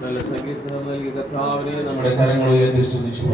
നല്ല സംഗീതം നൽകി കർത്താവിനെ നമ്മുടെ കരങ്ങൾ ഉയർത്തി സ്തുതിച്ചു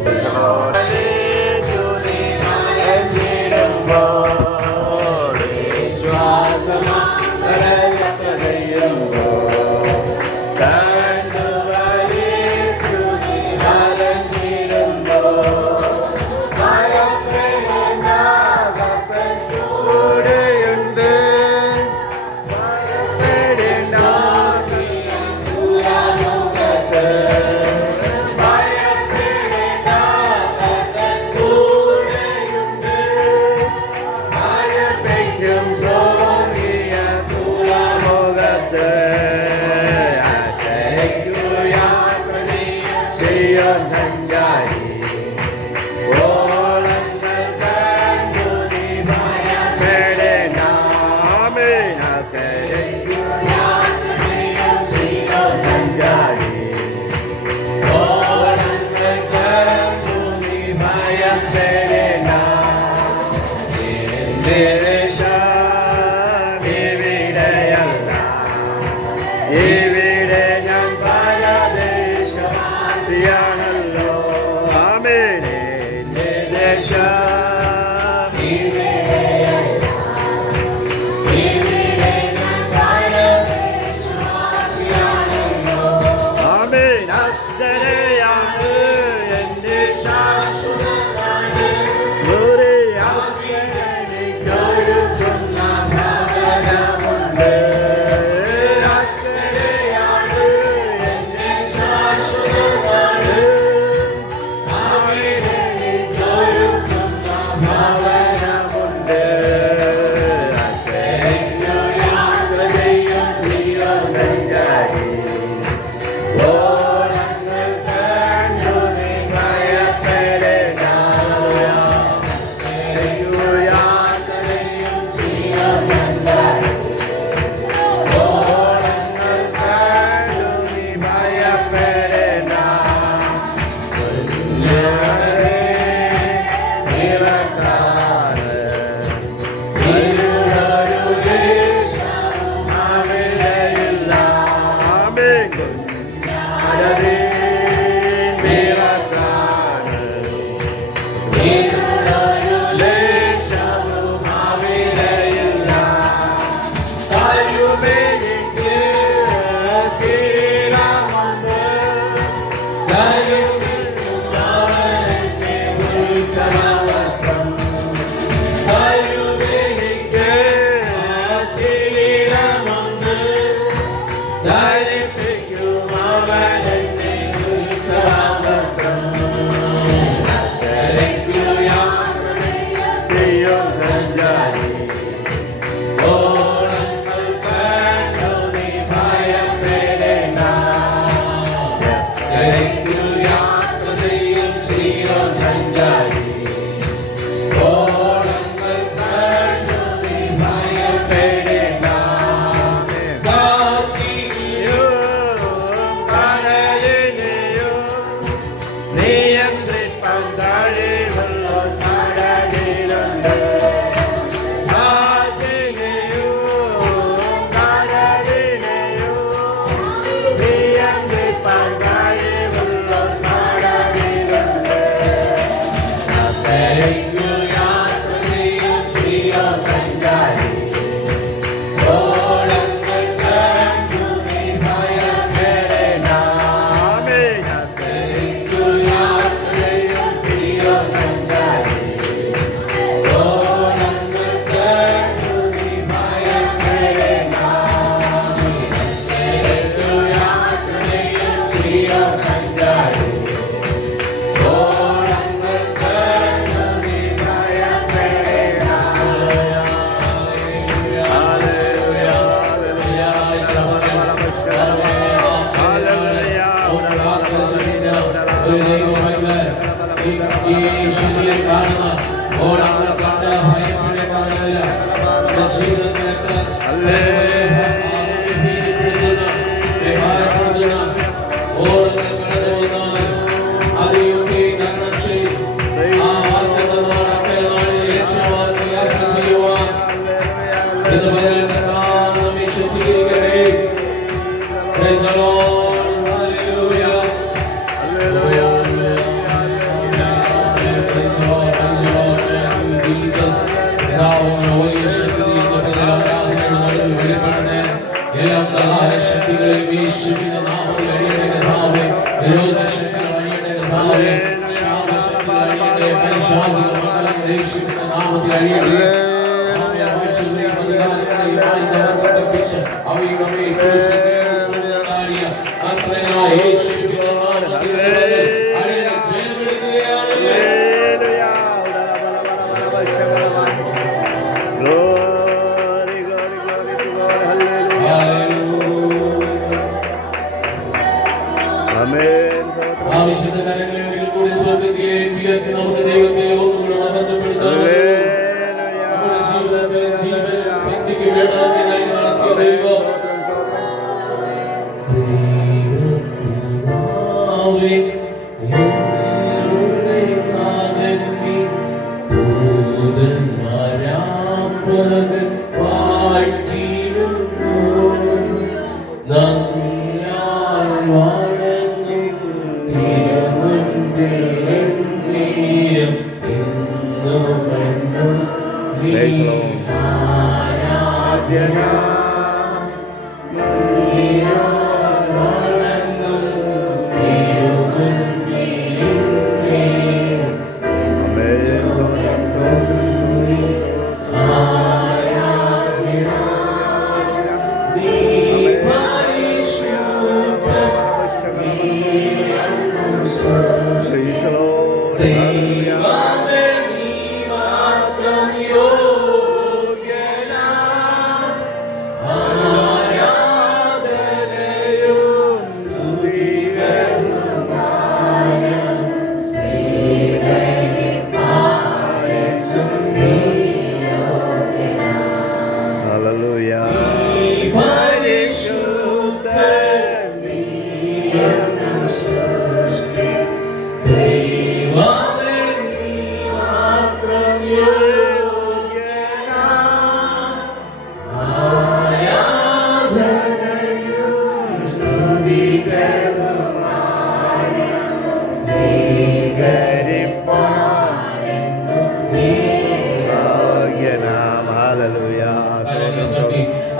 Dai, യേശുവിന്റെ നാമത്തിൽ അഴിയട്ടെ കർത്താവേ. രോഗശക്തികൾ അഴിയട്ടെ കർത്താവേ. ശാപശക്തികൾ അഴിയട്ടെ. പൈശാചിക മണ്ഡലങ്ങൾ യേശുവിന്റെ നാമത്തിൽ അഴിയട്ടെ. അവയുടെ മേൽ ക്രൂശിക്കപ്പെട്ട ആശ്രയനായ യേശുവിന്റെ നാമത്തിൽ അഴിയട്ടെ. ജയമെടുക്കുകയാണ്. ആവശ്യത്തെ കാര്യങ്ങളെ ഒരിക്കൽ കൂടി സ്വർഗ്ഗത്തിലേക്ക് ഉയർത്തി നമുക്ക് ദൈവത്തെ ഒന്നുകൂടെ മഹത്വപ്പെടുത്താം. നമ്മുടെ ജീവിതത്തിൽ ജീവൻ ഭക്തിക്ക് വേണ്ടതൊക്കെ നൽകി നടത്തിയ ദൈവം ദൈവപിതാവേ എന്നോടെ കാവന്നി ദൂതന്മാരാപ്പകൽ വാഴ്ത്തിയിടുന്നു. നന്ദിയാൽ വണങ്ങും തിരുമുൻപിൽ എന്നേരം എന്നുമെന്നും നീ ആരാധന.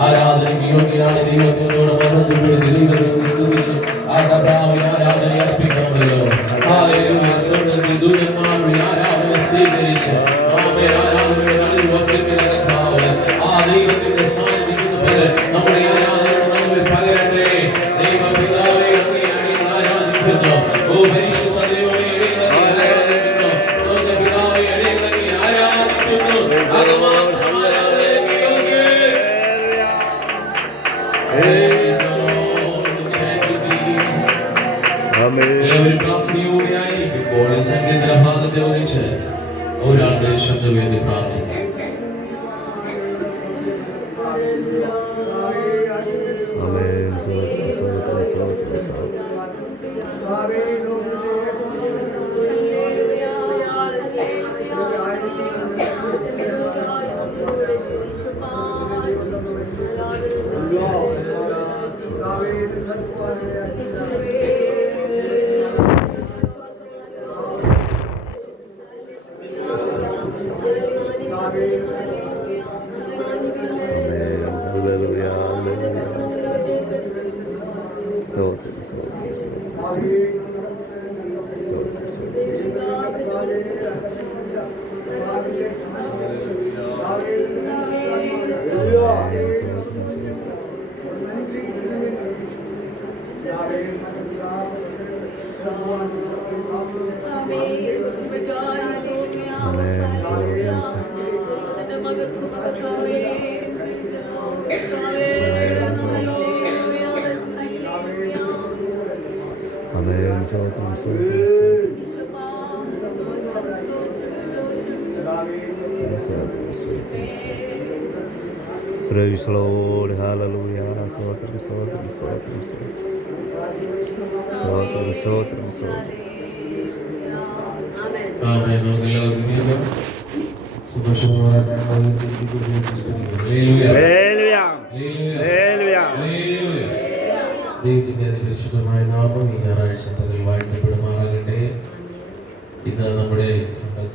ആരാധനയ്ക്ക് യോഗ്യനായ ദൈവത്തിനോട് ബന്ധപ്പെടുത്തി ദൈവത്തെ സ്തുതിച്ച് ആ കർത്താവിനെ ആരാധന അർപ്പിക്കാമല്ലോ. ഹല്ലേലൂയ. സ്വർഗ്ഗത്തിൽ ദൂതന്മാരുടെ ആരാധന സ്വീകരിച്ച് ആരാധനയുടെ നടുവിൽ വസിക്കുന്ന കർത്താവ് ആ ദൈവത്തിന്റെ സാന്നിധ്യത്തിന് പകരം നമ്മുടെ ആരാധനയുടെ നടുവിൽ പകരട്ടെ. ദൈവപിതാവേ അങ്ങേ അടിയിൽ ആരാധിക്കുന്നു. ഓ പരിശുദ്ധ ദൈവമേ അടിയങ്ങളെ ആരാധിക്കുന്നു. സ്വർഗ്ഗപിതാവേ അടിയങ്ങളെ ആരാധിക്കുന്നു. അത് മാത്രം ആരാധനയ്ക്ക് യോഗ്യൻ. എല്ലാവരും പ്രാർത്ഥനയോടെയായിരിക്കുമ്പോൾ സംഗീത ഭാഗത്തെ വഹിച്ച് ഒരാളുടെ ശബ്ദവേദി പ്രാർത്ഥിക്കും. Praise the Lord, hallelujah, sotram, sotram, sotram, sotram, sotram, sotram. Amen. ദൈവത്തിന്റെ നാമം ഈ ഞായറാഴ്ച പകൽ വാഴ്ത്തപ്പെടുമാറാകട്ടെ. ഇന്ന് നമ്മുടെ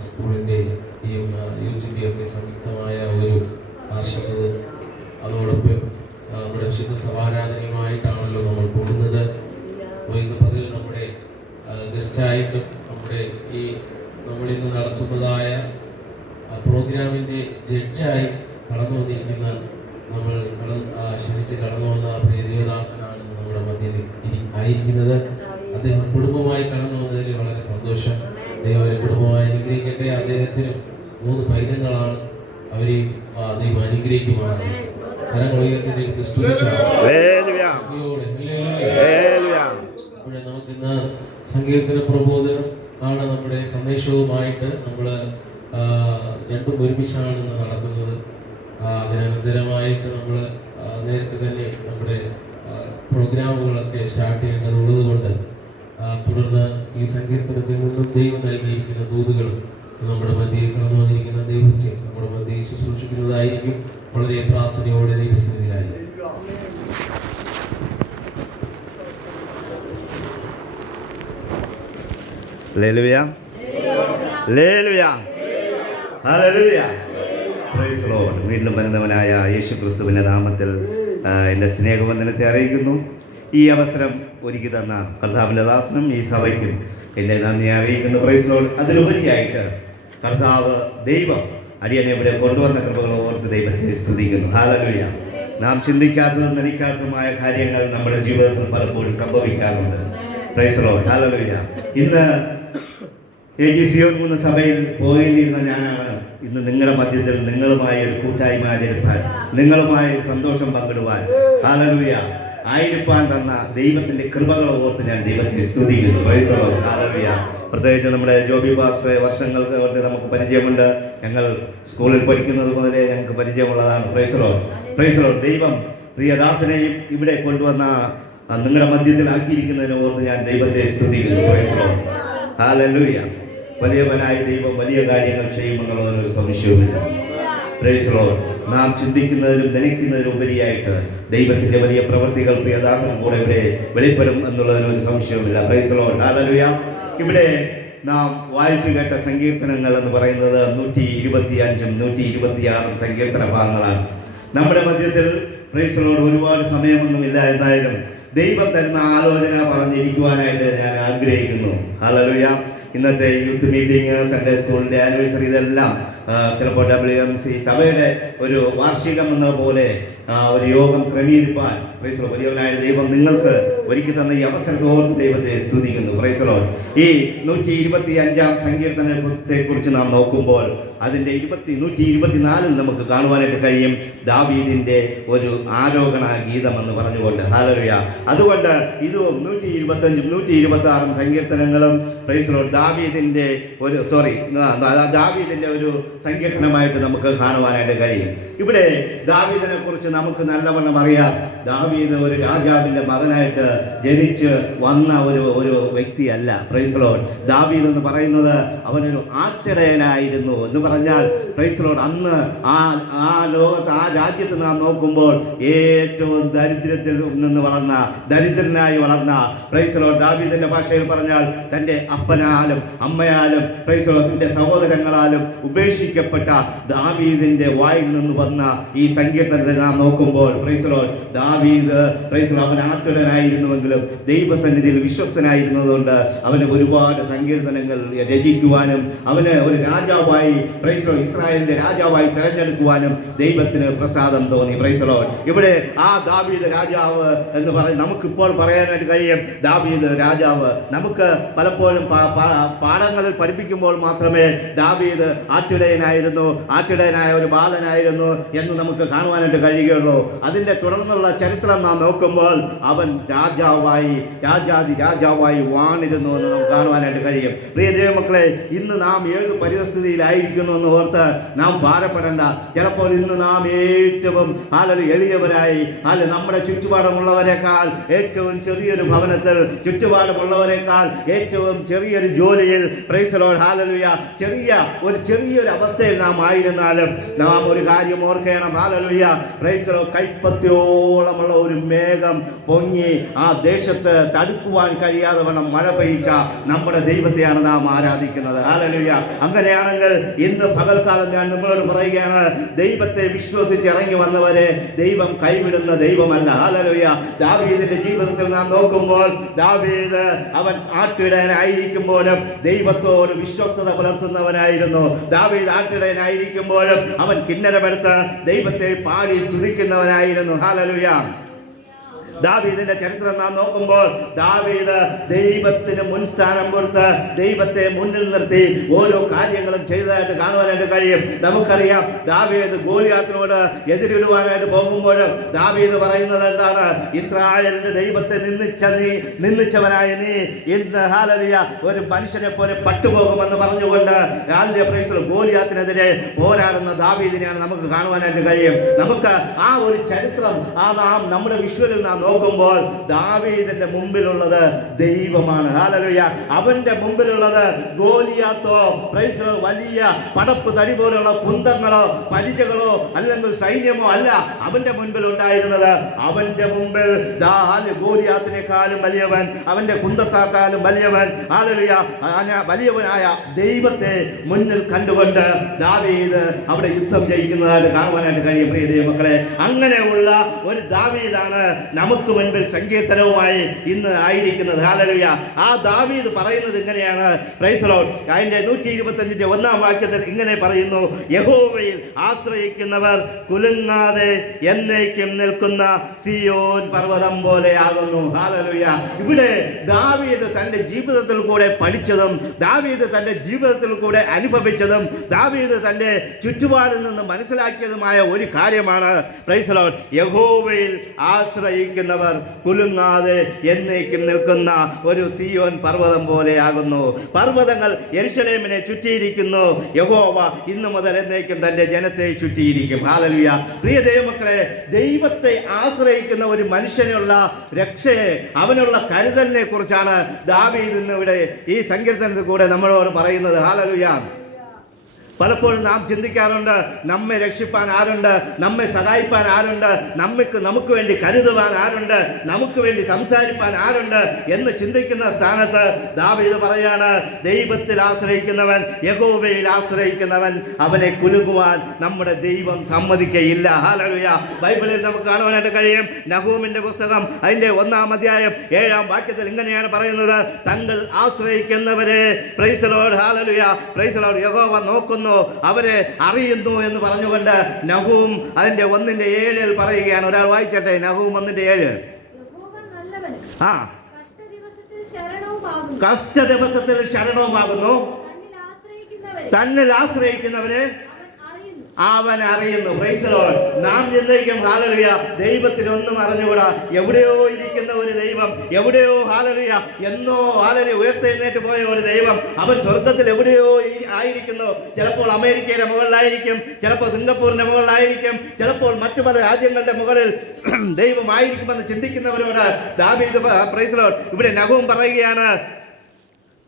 സ്കൂളിന്റെ ഈ യൂജിയൊക്കെ സംയുക്തമായ ഒരു ആശയവും അതോടൊപ്പം നമ്മുടെ വിശുദ്ധ സമാരാധനയുമായിട്ടാണല്ലോ നമ്മൾ പോകുന്നത്. ഗസ്റ്റായിട്ടും നമ്മുടെ നമ്മളിന്ന് നടത്തുന്നതായ പ്രോഗ്രാമിൻ്റെ ജഡ്ജായി കടന്നു വന്നിരിക്കുന്ന ക്ഷണിച്ച് കടന്നു വന്ന പ്രിയ ദേവദാസനാണ് നമ്മുടെ മധ്യത്തിൽ ആയിരിക്കുന്നത്. അദ്ദേഹം കുടുംബമായി കടന്നു വന്നതിൽ വളരെ സന്തോഷം. ദൈവം അവരെ കുടുംബമായി അനുഗ്രഹിക്കട്ടെ. അദ്ദേഹത്തിനും 3 പൈതങ്ങളാണ്. അവരെയും ദൈവം അനുഗ്രഹിക്കുമാണ്. നമുക്കിന്ന് സങ്കീർത്തന പ്രബോധനം ആണ് നമ്മുടെ സന്ദേശവുമായിട്ട് നമ്മൾ രണ്ടും ഒരുമിച്ചാണ് ഇന്ന് നടത്തുന്നത്. അതിനന്തരമായിട്ട് നമ്മൾ നേരത്തെ തന്നെ നമ്മുടെ പ്രോഗ്രാമുകളൊക്കെ സ്റ്റാർട്ട് ചെയ്യേണ്ടതുള്ളത് കൊണ്ട് തുടർന്ന് ഈ സങ്കീർത്തനത്തിൽ നിന്നും ദൈവം നൽകിയിരിക്കുന്ന ദൂതുകളും നമ്മുടെ മധ്യയിൽ കടന്നു വന്നിരിക്കുന്ന ദൈവത്തെ നമ്മുടെ മധ്യയിൽ ശുശ്രൂഷിക്കുന്നതായിരിക്കും. വളരെ പ്രാർത്ഥനയോടെ ദൈവസന്നിധിയിലായിരിക്കും. Hallelujah, hallelujah, hallelujah. Praise Lord. വീണ്ടും വരുന്നവനായ യേശുക്രിസ്തുവിന്റെ നാമത്തിൽ എൻ്റെ സ്നേഹവന്ദനത്തെ അറിയിക്കുന്നു. ഈ അവസരം ഒരുക്കി തന്ന കർത്താവിൻ്റെ ദാസനും ഈ സഭയ്ക്കും എൻ്റെ നന്ദി അറിയിക്കുന്നു. Praise Lord. അതിലുപരിയായിട്ട് കർത്താവ് ദൈവം അടിയനെ ഇവിടെ കൊണ്ടുവന്ന കൃപകൾ ഓർത്ത് ദൈവത്തെ സ്തുതിക്കുന്നു. ഹല്ലേലൂയ. നാം ചിന്തിക്കാത്തതും നനയ്ക്കാത്തതുമായ കാര്യങ്ങൾ നമ്മുടെ ജീവിതത്തിൽ പലപ്പോഴും സംഭവിക്കാറുണ്ട്. Praise Lord. ഹല്ലേലൂയ. ഇന്ന് സിയോൻ കുന്ന് സഭയിൽ പോകേണ്ടിയിരുന്ന ഞാനാണ് ഇന്ന് നിങ്ങളുടെ മധ്യത്തിൽ നിങ്ങളുമായി ഒരു കൂട്ടായ്മ ആചരിപ്പാൻ, നിങ്ങളുമായി സന്തോഷം പങ്കിടുവാൻ, ഹല്ലേലൂയ, ആയിരിക്കാൻ തന്ന ദൈവത്തിൻ്റെ കൃപകൾ ഓർത്ത് ഞാൻ ദൈവത്തെ സ്തുതിക്കുന്നു. Praise Lord. ഹല്ലേലൂയ. പ്രത്യേകിച്ച് നമ്മുടെ ജോബി പാസ്റ്ററെ വർഷങ്ങൾക്ക് കൊണ്ട് നമുക്ക് പരിചയമുണ്ട്. ഞങ്ങൾ സ്കൂളിൽ പഠിക്കുന്നത് മുതലേ ഞങ്ങൾക്ക് പരിചയമുള്ളതാണ്. Praise Lord, praise Lord. ദൈവം പ്രിയദാസനെയും ഇവിടെ കൊണ്ടുവന്ന നിങ്ങളുടെ മധ്യത്തിലാക്കിയിരിക്കുന്നതിനെ ഓർത്ത് ഞാൻ ദൈവത്തെ സ്തുതിക്കുന്നു. Praise Lord. ഹല്ലേലൂയ. വലിയവനായ ദൈവം വലിയ കാര്യങ്ങൾ ചെയ്യുമെന്നുള്ളതിനൊരു സംശയവുമില്ല. Praise Lord. നാം ചിന്തിക്കുന്നതിനും നനയ്ക്കുന്നതിനും ഉപരിയായിട്ട് ദൈവത്തിൻ്റെ വലിയ പ്രവൃത്തികൾ പ്രിയദാസൻ കൂടെ ഇവിടെ വെളിപ്പെടും എന്നുള്ളതിനൊരു സംശയവുമില്ല. Praise Lord. ഹല്ലേലൂയ. ഇവിടെ നാം വായിച്ചു കേട്ട സങ്കീർത്തനങ്ങൾ എന്ന് പറയുന്നത് 125ഉം 126ഉം സങ്കീർത്തന ഭാഗങ്ങളാണ്. നമ്മുടെ മധ്യത്തിൽ പ്രൈസ് ലോർഡ് ഒരുപാട് സമയമൊന്നുമില്ല. എന്തായാലും ദൈവം തരുന്ന ആലോചന പറഞ്ഞിരിക്കുവാനായിട്ട് ഞാൻ ആഗ്രഹിക്കുന്നു. ഹല്ലേലൂയ. ഇന്നത്തെ യൂത്ത് മീറ്റിംഗ്, സൺഡേ സ്കൂളിൻ്റെ ആനിവേഴ്സറി, ഇതെല്ലാം ചിലപ്പോൾ WMC സഭയുടെ ഒരു വാർഷികം എന്ന പോലെ ഒരു യോഗം ക്രമീകരിപ്പാൻ പ്രൈസ് ലോർഡ് വലിയവനായ ദൈവം നിങ്ങൾക്ക് ഒരുക്കി തന്ന ഈ അവസരത്തെ ഓർത്ത് ദൈവത്തെ സ്തുതിക്കുന്നു. Praise Lord. ഈ 125 സങ്കീർത്തനത്തെ കുറിച്ച് നാം നോക്കുമ്പോൾ അതിൻ്റെ 124 നമുക്ക് കാണുവാനായിട്ട് കഴിയും ദാവീദിൻ്റെ ഒരു ആരോഹണ ഗീതം എന്ന് പറഞ്ഞുകൊണ്ട്. ഹല്ലേലൂയ. അതുകൊണ്ട് ഇതും 125ഉം 126ഉം സങ്കീർത്തനങ്ങളും പ്രൈസ് ലോർഡ് ദാവീദിൻ്റെ ഒരു സങ്കീർത്തനമായിട്ട് നമുക്ക് കാണുവാനായിട്ട് കഴിയും. ഇവിടെ ദാവീദിനെ കുറിച്ച് നമുക്ക് നല്ലവണ്ണം അറിയാം. ദാവീദ് ഒരു രാജാവിൻ്റെ മകനായിട്ട് ജനിച്ച് വന്ന ഒരു വ്യക്തിയല്ല. Praise Lord. ദാവീദ് എന്ന് പറയുന്നത് അവനൊരു ആട്ടിടയനായിരുന്നു എന്ന് പറഞ്ഞാൽ പ്രൈസ് ലോർഡ് അന്ന് ആ ലോകത്ത് ആ രാജ്യത്ത് നാം നോക്കുമ്പോൾ ഏറ്റവും ദരിദ്രത്തിൽ നിന്ന് ദരിദ്രനായി വളർന്ന പ്രൈസ് ലോർഡ് ദാവീദിന്റെ ഭാഷയിൽ പറഞ്ഞാൽ തൻ്റെ അപ്പനാലും അമ്മയാലും പ്രൈസ് ലോർഡ് തൻ്റെ സഹോദരങ്ങളാലും ഉപേക്ഷിക്കപ്പെട്ട ദാവീദിന്റെ വായിൽ നിന്ന് വന്ന ഈ സങ്കീർത്തനത്തെ നാം നോക്കുമ്പോൾ പ്രൈസ് ലോർഡ് ദാവീദ് പ്രൈസ് ലോർഡ് അവൻ ആട്ടുടനായിരുന്നുവെങ്കിലും ദൈവസന്നിധിയിൽ വിശ്വസ്തനായിരുന്നതുകൊണ്ട് അവന് ഒരുപാട് സങ്കീർത്തനങ്ങൾ രചിക്കുവാനും അവന് ഒരു രാജാവായി പ്രൈസ് ലോർഡ് ഇസ്രായേലിന്റെ രാജാവായി തെരഞ്ഞെടുക്കുവാനും ദൈവത്തിന് പ്രസാദം തോന്നി. Praise Lord. ഇവിടെ ആ ദാവീദ് രാജാവ് എന്ന് പറയും നമുക്കിപ്പോൾ പറയാനായിട്ട് കഴിയും. ദാവീദ് രാജാവ് നമുക്ക് പലപ്പോഴും പാഠങ്ങളിൽ പഠിപ്പിക്കുമ്പോൾ മാത്രമേ ദാവീദ് ആട്ടിടയനായ ഒരു ബാലനായിരുന്നു എന്ന് നമുക്ക് കാണുവാനായിട്ട് കഴിയുകയുള്ളൂ. അതിൻ്റെ തുടർന്നുള്ള ചരിത്രം നാം നോക്കുമ്പോൾ അവൻ രാജാവായി വാണിരുന്നു എന്ന് നമുക്ക് കാണുവാനായിട്ട് കഴിയും. പ്രിയ ദൈവമക്കളെ, ഇന്ന് നാം ഏത് പരിസ്ഥിതിയിലായിരിക്കുന്നു എന്ന് ഓർത്ത് നാം ഭാരപ്പെടേണ്ട. ചിലപ്പോൾ ഇന്ന് നാം ഏറ്റവും എളിയവരായി നമ്മുടെ ചുറ്റുപാടുമുള്ളവരെക്കാൾ ഏറ്റവും ചെറിയൊരു ഭവനത്തിൽ, ചുറ്റുപാടുമുള്ളവരെക്കാൾ ഏറ്റവും ചെറിയൊരു ജോലിയിൽ പ്രൈസ് ലോർഡ് ഹല്ലേലൂയ ചെറിയൊരു അവസ്ഥയിൽ നാം ആയിരുന്നാലും നാം ഒരു കാര്യം ഓർക്കണം. ഹല്ലേലൂയ. പ്രൈസ് ലോർഡ് കൈപ്പത്തിയോളം നീളമുള്ള ഒരു മേഘം പൊങ്ങി ആ ദേശത്ത് തടുക്കുവാൻ കഴിയാതെ വണ്ണം മഴ പെയ്ച്ച നമ്മുടെ ദൈവത്തെയാണ് നാം ആരാധിക്കുന്നത്. ഹല്ലേലൂയ. അങ്ങനെയാണെങ്കിൽ ഇന്ന് പകൽക്കാലം ഞാൻ നിങ്ങളോട് പറയുകയാണ്, ദൈവത്തെ വിശ്വസിച്ച് ഇറങ്ങി വന്നവരെ ദൈവം കൈവിടുന്ന ദൈവമല്ല. ഹല്ലേലൂയ. ദാവീദിന്റെ ജീവിതത്തിൽ നാം നോക്കുമ്പോൾ ദാവീദ് അവൻ ആട്ടിടയനായിരിക്കുമ്പോഴും ദൈവത്തോട് വിശ്വസ്തത പുലർത്തുന്നവനായിരുന്നു. ദാവീദ് ആട്ടിടയനായിരിക്കുമ്പോഴും അവൻ കിന്നരമെടുത്ത് ദൈവത്തെ പാടി സ്തുതിക്കുന്നവനായിരുന്നു. ഹല്ലേലൂയ. ദാവീദിന്റെ ചരിത്രം നാം നോക്കുമ്പോൾ ദാവീദ് ദൈവത്തിന് മുൻസ്ഥാനം കൊടുത്ത് ദൈവത്തെ മുന്നിൽ നിർത്തി ഓരോ കാര്യങ്ങളും ചെയ്തതായിട്ട് കാണുവാനായിട്ട് കഴിയും. നമുക്കറിയാം, ദാവീദ് ഗോലിയാത്തിനോട് എതിരിടുവാനായിട്ട് പോകുമ്പോഴും ദാവീദ് പറയുന്നത് എന്താണ്? ഇസ്രായേലിന്റെ ദൈവത്തെ നിന്ദിച്ചവനായ നീ ഇന്ന് ഹല്ലേലൂയ ഒരു മനുഷ്യനെ പോലെ പട്ടുപോകുമെന്ന് പറഞ്ഞുകൊണ്ട് ഗോലിയാത്തിനെതിരെ പോരാടുന്ന ദാവീദിനെയാണ് നമുക്ക് കാണുവാനായിട്ട് കഴിയും. നമുക്ക് ആ ഒരു ചരിത്രം നാം നമ്മുടെ വിഷ്വലിൽ നാം നോക്കുമ്പോൾ ദാവീദിന്റെ മുമ്പിലുള്ളത് ദൈവമാണ്. ഹല്ലേലൂയ. അവന്റെ മുമ്പിലുള്ളത് ഗോലിയാത്തോ വലിയ പടപ്പ് തടി പോലുള്ള കുന്തങ്ങളോ പരിചകളോ അല്ലെങ്കിൽ സൈന്യമോ അല്ല അവന്റെ മുൻപിൽ ഉണ്ടായിരുന്നത്. അവന്റെ മുമ്പിൽ ഗോലിയാത്തിനേക്കാളും വലിയവൻ, അവന്റെ കുന്തത്താക്കാലും വലിയവൻ, ഹല്ലേലൂയ, വലിയവനായ ദൈവത്തെ മുന്നിൽ കണ്ടുകൊണ്ട് ദാവീദ് അവിടെ യുദ്ധം ജയിക്കുന്നതായിട്ട് കാണുവാനായിട്ട് കഴിയും. പ്രിയ ദൈവമക്കളെ, അങ്ങനെയുള്ള ഒരു ദാവീദാണ് നമുക്ക് മുൻപിൽ സങ്കീർത്തനവുമായി ഇന്ന് ആയിരിക്കുന്നത്. ഹല്ലേലൂയ. ആ ദാവീദ് പറയുന്നത് ഇങ്ങനെയാണ്. Price the Lord. അതിന്റെ 125 1-ാം വാക്യത്തിൽ ഇങ്ങനെ പറയുന്നു: യഹോവയിൽ ആശ്രയിക്കുന്നവർ കുലുങ്ങാതെ എന്നേക്കും നിൽക്കുന്ന സിയോൻ പർവ്വതം പോലെയാകുന്നു. ഹല്ലേലൂയ. ഇവിടെ ദാവീദ് തന്റെ ജീവിതത്തിൽ കൂടെ പഠിച്ചതും ദാവീദ് തന്റെ ജീവിതത്തിൽ കൂടെ അനുഭവിച്ചതും ദാവീദ് തന്റെ ചുറ്റുപാടിൽ നിന്ന് മനസ്സിലാക്കിയതുമായ ഒരു കാര്യമാണ്. Price the Lord. യഹോവയിൽ ആശ്രയിക്കുന്നവർ കുലുങ്ങാതെ എന്നേക്കും നിൽക്കുന്ന ഒരു സിയോൻ പർവ്വതം പോലെയാകുന്നു. പർവ്വതങ്ങൾ യെരൂശലേമിനെ ചുറ്റിയിരിക്കുന്നു. യഹോവ ഇന്നു മുതൽ എന്നേക്കും തന്റെ ജനത്തെ ചുറ്റിയിരിക്കും. ഹല്ലേലൂയ. പ്രിയ ദൈവമക്കളെ, ദൈവത്തെ ആശ്രയിക്കുന്ന ഒരു മനുഷ്യനുള്ള രക്ഷയെ, അവനുള്ള കരുതലിനെ കുറിച്ചാണ് ദാവീദ് ഇന്ന് ഇവിടെ ഈ സങ്കീർത്തനത്തിൽ കൂടെ നമ്മളോട് പറയുന്നത്. ഹല്ലേലൂയ. പലപ്പോഴും നാം ചിന്തിക്കാറുണ്ട്, നമ്മെ രക്ഷിപ്പാൻ ആരുണ്ട്, നമ്മെ സഹായിപ്പാൻ ആരുണ്ട്, നമുക്ക് വേണ്ടി കരുതുവാൻ ആരുണ്ട്, നമുക്ക് വേണ്ടി സംസാരിപ്പാൻ ആരുണ്ട് എന്ന് ചിന്തിക്കുന്ന സ്ഥാനത്ത് ദാവീദ് പറയാണ്, ദൈവത്തിൽ ആശ്രയിക്കുന്നവൻ, യഹോവയിൽ ആശ്രയിക്കുന്നവൻ അവനെ കുലുങ്ങുവാൻ നമ്മുടെ ദൈവം സമ്മതിക്കയില്ല. ഹല്ലേലൂയ. ബൈബിളിൽ നമുക്ക് കാണുവാനായിട്ട് കഴിയും. നഹൂമിന്റെ പുസ്തകം അതിന്റെ 1-ാം അധ്യായം 7-ാം വാക്യത്തിൽ ഇങ്ങനെയാണ് പറയുന്നത്: തങ്ങൾ ആശ്രയിക്കുന്നവരെ, praise the Lord, hallelujah, praise the Lord, യഹോവ നോക്കുന്നു, അവരെ അറിയുന്നു എന്ന് പറഞ്ഞുകൊണ്ട് നഹൂം അതിന്റെ 1:7 പറയുകയാണ്. ഒരാൾ വായിച്ചട്ടെ. നഹൂം 1:7. കഷ്ട ദിവസത്തിൽ ശരണവുമാകുന്നു, തന്നിൽ ആശ്രയിക്കുന്നവരെ അവൻ അറിയുന്നു. Price the Lord. നാം ചിന്തിക്കും, ഹല്ലേലൂയ, ദൈവത്തിനൊന്നും അറിഞ്ഞുകൂടാ, എവിടെയോ ഇരിക്കുന്ന ഒരു ദൈവം, എവിടെയോ ഹല്ലേലൂയ എന്നോ ഹല്ലേലൂയ ഉയർത്തെഴുന്നേറ്റ് പോയ ഒരു ദൈവം, അവൻ സ്വർഗത്തിൽ എവിടെയോ ആയിരിക്കുന്നു. ചിലപ്പോൾ അമേരിക്കയുടെ മുകളിലായിരിക്കും, ചിലപ്പോൾ സിംഗപ്പൂരിന്റെ മുകളിലായിരിക്കും, ചിലപ്പോൾ മറ്റു പല രാജ്യങ്ങളുടെ മുകളിൽ ദൈവമായിരിക്കുമെന്ന് ചിന്തിക്കുന്നവരോട് ദാവീദ്, പ്രൈസ് ദി ലോർഡ്, ഇവിടെ നഹൂം പറയുകയാണ്,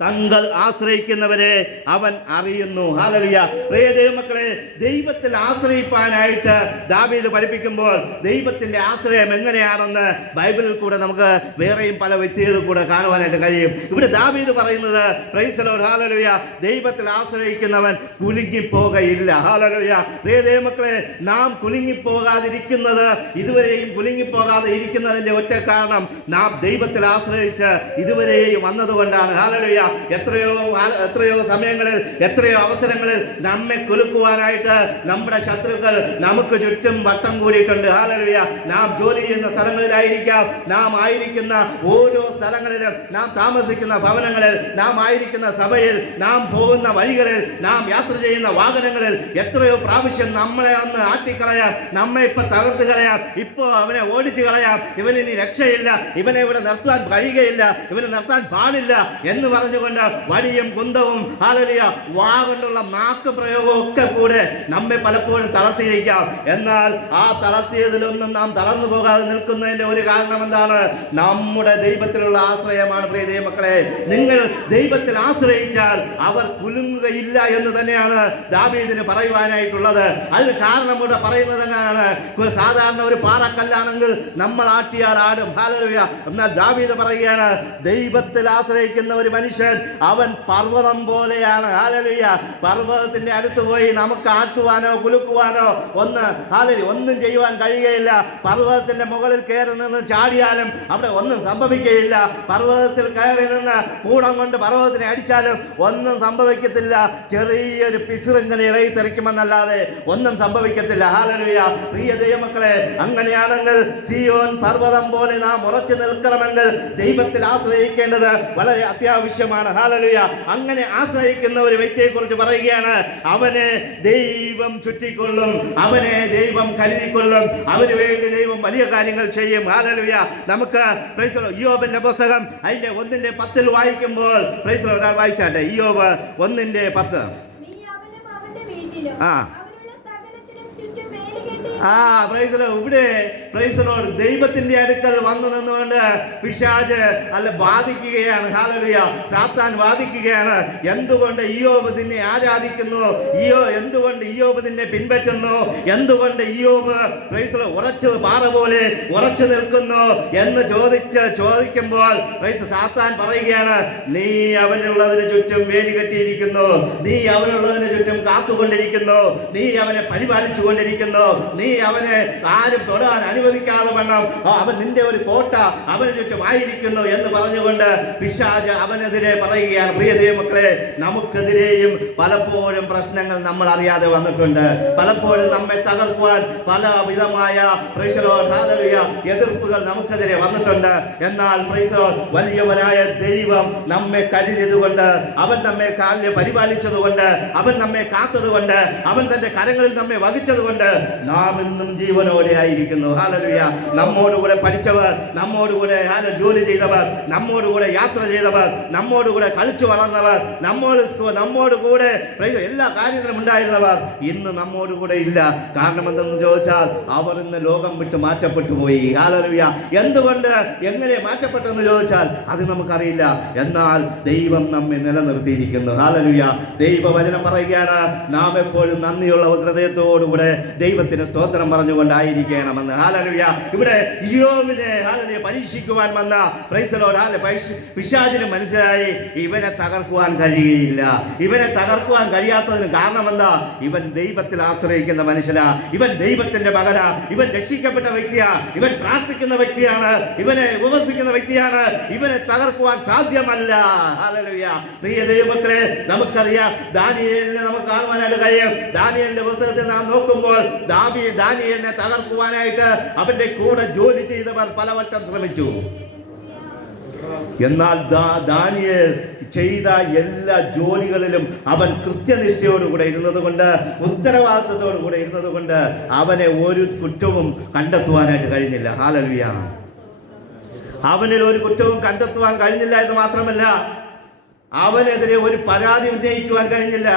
തങ്ങൾ ആശ്രയിക്കുന്നവരെ അവൻ അറിയുന്നു. ഹല്ലേലൂയ. പ്രിയ ദൈവമക്കളെ, ദൈവത്തിൽ ആശ്രയിപ്പാനായിട്ട് ദാവീദ് പഠിപ്പിക്കുമ്പോൾ ദൈവത്തിന്റെ ആശ്രയം എങ്ങനെയാണെന്ന് ബൈബിളിൽ കൂടെ നമുക്ക് വേറെയും പല വ്യക്തികളിൽ കൂടെ കാണുവാനായിട്ട് കഴിയും. ഇവിടെ ദാവീദ് പറയുന്നത്, പ്രൈസ് ദി ലോർഡ്, ഹല്ലേലൂയ, ദൈവത്തിൽ ആശ്രയിക്കുന്നവൻ കുലുങ്ങിപ്പോകയില്ല. ഹല്ലേലൂയ. പ്രിയ ദൈവമക്കളെ, നാം കുലുങ്ങിപ്പോകാതിരിക്കുന്നത്, ഇതുവരെയും കുലുങ്ങിപ്പോകാതെ ഇരിക്കുന്നതിന്റെ ഒറ്റ കാരണം നാം ദൈവത്തിൽ ആശ്രയിച്ച് ഇതുവരെയും വന്നതുകൊണ്ടാണ്. ഹല്ലേലൂയ. എത്രയോ സമയങ്ങളിൽ, എത്രയോ അവസരങ്ങളിൽ നമ്മെ കുലുക്കുവാനായിട്ട് നമ്മുടെ ശത്രുക്കൾ നമുക്ക് ചുറ്റും വട്ടം കൂടിയിട്ടുണ്ട്. ഹല്ലേലൂയ. നാം ജോലി ചെയ്യുന്ന സ്ഥലങ്ങളിലായിരിക്കാം, നാം ആയിരിക്കുന്ന ഓരോ സ്ഥലങ്ങളിലും, നാം താമസിക്കുന്ന ഭവനങ്ങളിൽ, നാം ആയിരിക്കുന്ന സഭയിൽ, നാം പോകുന്ന വഴികളിൽ, നാം യാത്ര ചെയ്യുന്ന വാഹനങ്ങളിൽ എത്രയോ പ്രാവശ്യം നമ്മളെ ഒന്ന് ആട്ടിക്കളയാം, നമ്മെ ഇപ്പൊ തകർത്ത് കളയാം, ഇപ്പോ അവനെ ഓടിച്ചു കളയാം, ഇവനിനി രക്ഷയില്ല, ഇവനെ ഇവിടെ നിർത്താൻ കഴിയുകയില്ല, ഇവനെ നിർത്താൻ പാടില്ല എന്ന് പറഞ്ഞു പറഞ്ഞുകൊണ്ട് വടിയും കുന്തവും ഹല്ലേലൂയ വാ കൊണ്ടുള്ള നാക്ക് പ്രയോഗവും ഒക്കെ കൂടെ നമ്മെ പലപ്പോഴും തളർത്തിയിരിക്കാം. എന്നാൽ ആ തളർത്തിയതിലൊന്നും നാം തളർന്നു പോകാതെ നിൽക്കുന്നതിന്റെ ഒരു കാരണം എന്താണ്? നമ്മുടെ ദൈവത്തിലുള്ള ആശ്രയമാണ്. പ്രിയ ദൈവമക്കളെ, നിങ്ങൾ ദൈവത്തിൽ ആശ്രയിച്ചാൽ അവർ കുലുങ്ങുകയില്ല എന്ന് തന്നെയാണ് ദാവീദിന് പറയുവാനായിട്ടുള്ളത്. അതിന് കാരണം കൂടെ പറയുന്നത് എങ്ങനെയാണ്? സാധാരണ ഒരു പാറക്കല്ലാണെങ്കിൽ നമ്മൾ ആട്ടിയാൽ ആടും. ഹല്ലേലൂയ. എന്നാൽ ദാവീദ് പറയുകയാണ്, ദൈവത്തിൽ ആശ്രയിക്കുന്ന ഒരു മനുഷ്യൻ അവൻ പർവ്വതം പോലെയാണ്. ഹല്ലേലൂയ. പർവ്വതത്തിന്റെ അടുത്ത് പോയി നമുക്ക് ആട്ടുവാനോ കുലുക്കുവാനോ ഒന്നും ചെയ്യുവാൻ കഴിയുകയില്ല. പർവ്വതത്തിന്റെ മുകളിൽ കയറി നിന്ന് ചാടിയാലും അവിടെ ഒന്നും സംഭവിക്കുകയില്ല. പർവ്വതത്തിൽ കയറി നിന്ന് കൂടം കൊണ്ട് പർവ്വതത്തിനെ അടിച്ചാലും ഒന്നും സംഭവിക്കത്തില്ല. ചെറിയൊരു പിസിറിങ്ങനെ ഇറങ്ങി തെറിക്കുമെന്നല്ലാതെ ഒന്നും സംഭവിക്കത്തില്ല. ഹല്ലേലൂയ. പ്രിയ ദൈവമക്കളെ, അങ്ങനെയാണെങ്കിൽ സിയോൻ പർവ്വതം പോലെ നാം ഉറച്ചു നിൽക്കണമെങ്കിൽ ദൈവത്തിൽ ആശ്രയിക്കേണ്ടത് വളരെ അത്യാവശ്യമാണ്. ഹല്ലേലൂയ. അങ്ങനെ ആശ്രയിക്കുന്ന ഒരു വ്യക്തിയെ കുറിച്ച് പറയുകയാണ്, അവനെ ദൈവം ചുറ്റിക്കൊള്ളും, അവനെ ദൈവം കരുതിക്കൊള്ളും, അവന് വേണ്ടി ദൈവം വലിയ കാര്യങ്ങൾ ചെയ്യും. ഹല്ലേലൂയ. നമുക്ക് ഇയ്യോബിന്റെ പുസ്തകം അതിന്റെ 1:10 വായിക്കുമ്പോൾ വായിച്ചാട്ടെ. ഇയ്യോബ് 1:10. ഇവിടെ ദൈവത്തിന്റെ അടുക്കൽ വന്നു നിന്നുകൊണ്ട് പിശാച് ബാധിക്കുകയാണ്. ഹല്ലേലൂയ. സാത്താൻ വാദിക്കുകയാണ്. എന്തുകൊണ്ട് ഇയ്യോബ് നിന്നെ ആരാധിക്കുന്നു? എന്തുകൊണ്ട് ഇയ്യോബ് നിന്നെ പിൻപറ്റുന്നു? എന്തുകൊണ്ട് ഇയ്യോബ് ഉറച്ചു പാറ പോലെ ഉറച്ചു നിൽക്കുന്നു എന്ന് ചോദിക്കുമ്പോൾ സാത്താൻ പറയുകയാണ്, നീ അവനുള്ളതിന് ചുറ്റും വേലി കെട്ടിയിരിക്കുന്നു, നീ അവനുള്ളതിന് ചുറ്റും കാത്തുകൊണ്ടിരിക്കുന്നു, നീ അവനെ പരിപാലിച്ചു കൊണ്ടിരിക്കുന്നു, നീ അവനെ ആരും തൊടാൻ അനുവദിക്കാതെ വേണം, അവൻ നിന്റെ ഒരു കോട്ട അവന് ചുറ്റും ആയിരിക്കുന്നു എന്ന് പറഞ്ഞുകൊണ്ട് പിശാച് അവനെതിരെ പറയുകയാണ്. പ്രിയ ദൈവമക്കളെ, നമുക്കെതിരെയും പലപ്പോഴും പ്രശ്നങ്ങൾ നമ്മൾ അറിയാതെ വന്നിട്ടുണ്ട്. പലപ്പോഴും നമ്മെ തകർക്കുവാൻ പല വിധമായ എതിർപ്പുകൾ നമുക്കെതിരെ വന്നിട്ടുണ്ട്. എന്നാൽ വലിയവനായ ദൈവം നമ്മെ കരുതിയതുകൊണ്ട്, അവൻ നമ്മെ പരിപാലിച്ചതുകൊണ്ട്, അവൻ നമ്മെ കാത്തതുകൊണ്ട്, അവൻ തന്റെ കരങ്ങളിൽ നമ്മെ വഹിച്ചതുകൊണ്ട് നാം ഇന്നും ജീവനോടെ ആയിരിക്കുന്നു. ഹല്ലേലൂയ. നമ്മോടുകൂടെ പഠിച്ചവർ, നമ്മോടുകൂടെ ജോലി ചെയ്തവർ, നമ്മോടുകൂടെ യാത്ര ചെയ്തവർ, നമ്മോടുകൂടെ കളിച്ചു വളർന്നവർ, നമ്മോടുകൂടെ എല്ലാ കാര്യത്തിലും ഉണ്ടായിരുന്നവർ ഇന്ന് നമ്മോടുകൂടെ ഇല്ല. കാരണം എന്തെന്ന് ചോദിച്ചാൽ അവർ ഇന്ന് ലോകം വിട്ട് മാറ്റപ്പെട്ടു പോയി. ഹല്ലേലൂയ. എന്തുകൊണ്ട്, എങ്ങനെ മാറ്റപ്പെട്ടെന്ന് ചോദിച്ചാൽ അത് നമുക്കറിയില്ല. എന്നാൽ ദൈവം നമ്മെ നിലനിർത്തിയിരിക്കുന്നു. ഹല്ലേലൂയ. ദൈവവചനം പറയുകയാണ്, നാം എപ്പോഴും നന്ദിയുള്ള ഹൃദയത്തോടുകൂടെ ദൈവത്തിന് സ്തോത്രം പറഞ്ഞുകൊണ്ടായിരിക്കണമെന്ന്. ഹല്ലേലൂയ. ഇവിടെ ഇയ്യോബിനെ പരീക്ഷിക്കുവാൻ വന്ന പിശാചിന് മനസ്സിലായി, ഇവനെ തകർക്കുവാൻ കഴിയുകയില്ല. ഇവനെ തകർക്കുവാൻ കഴിയാത്തതിന് കാരണം എന്താ? ഇവൻ ദൈവത്തിൽ ആശ്രയിക്കുന്ന മനുഷ്യനാ, ഇവൻ ദൈവത്തിന്റെ മകനാ, ഇവൻ രക്ഷിക്കപ്പെട്ട വ്യക്തിയാ, ഇവൻ പ്രാർത്ഥിക്കുന്ന വ്യക്തിയാണ്, ഇവനെ ഉപവസിക്കുന്ന വ്യക്തിയാണ്. ഇവനെ തകർക്കുവാൻ സാധ്യമല്ല. ഹല്ലേലൂയ. പ്രിയ ദൈവമക്കളെ, നമുക്കറിയാം, ദാനിയേലിനെ നമുക്ക് കാണുവാനായിട്ട് കഴിയും. ദാനിയേലിന്റെ പുസ്തകത്തിൽ നാം നോക്കുമ്പോൾ ദാനിയേലിനെ തകർക്കുവാനായിട്ട് അവന്റെ കൂടെ ജോലി ചെയ്തവർ പലവട്ടം ശ്രമിച്ചു. എന്നാൽ ദാനിയേൽ ചെയ്ത എല്ലാ ജോലികളിലും അവൻ കൃത്യനിഷ്ഠയോടുകൂടെ ഇരുന്നതുകൊണ്ട്, ഉത്തരവാദിത്വത്തോടുകൂടെ ഇരുന്നതുകൊണ്ട് അവനെ ഒരു കുറ്റവും കണ്ടെത്തുവാനായിട്ട് കഴിഞ്ഞില്ല. ഹല്ലേലൂയ. അവനിൽ ഒരു കുറ്റവും കണ്ടെത്തുവാൻ കഴിഞ്ഞില്ല എന്ന് മാത്രമല്ല, അവനെതിരെ ഒരു പരാതി ഉന്നയിക്കുവാൻ കഴിഞ്ഞില്ല.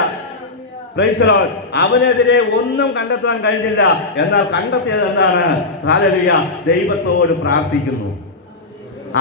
Praise the Lord. അവനെതിരെ ഒന്നും കണ്ടെത്താൻ കഴിഞ്ഞില്ല. എന്നാൽ കണ്ടെത്തിയത് എന്താണ്? ഹല്ലേലൂയ. ദൈവത്തോട് പ്രാർത്ഥിക്കുന്നു.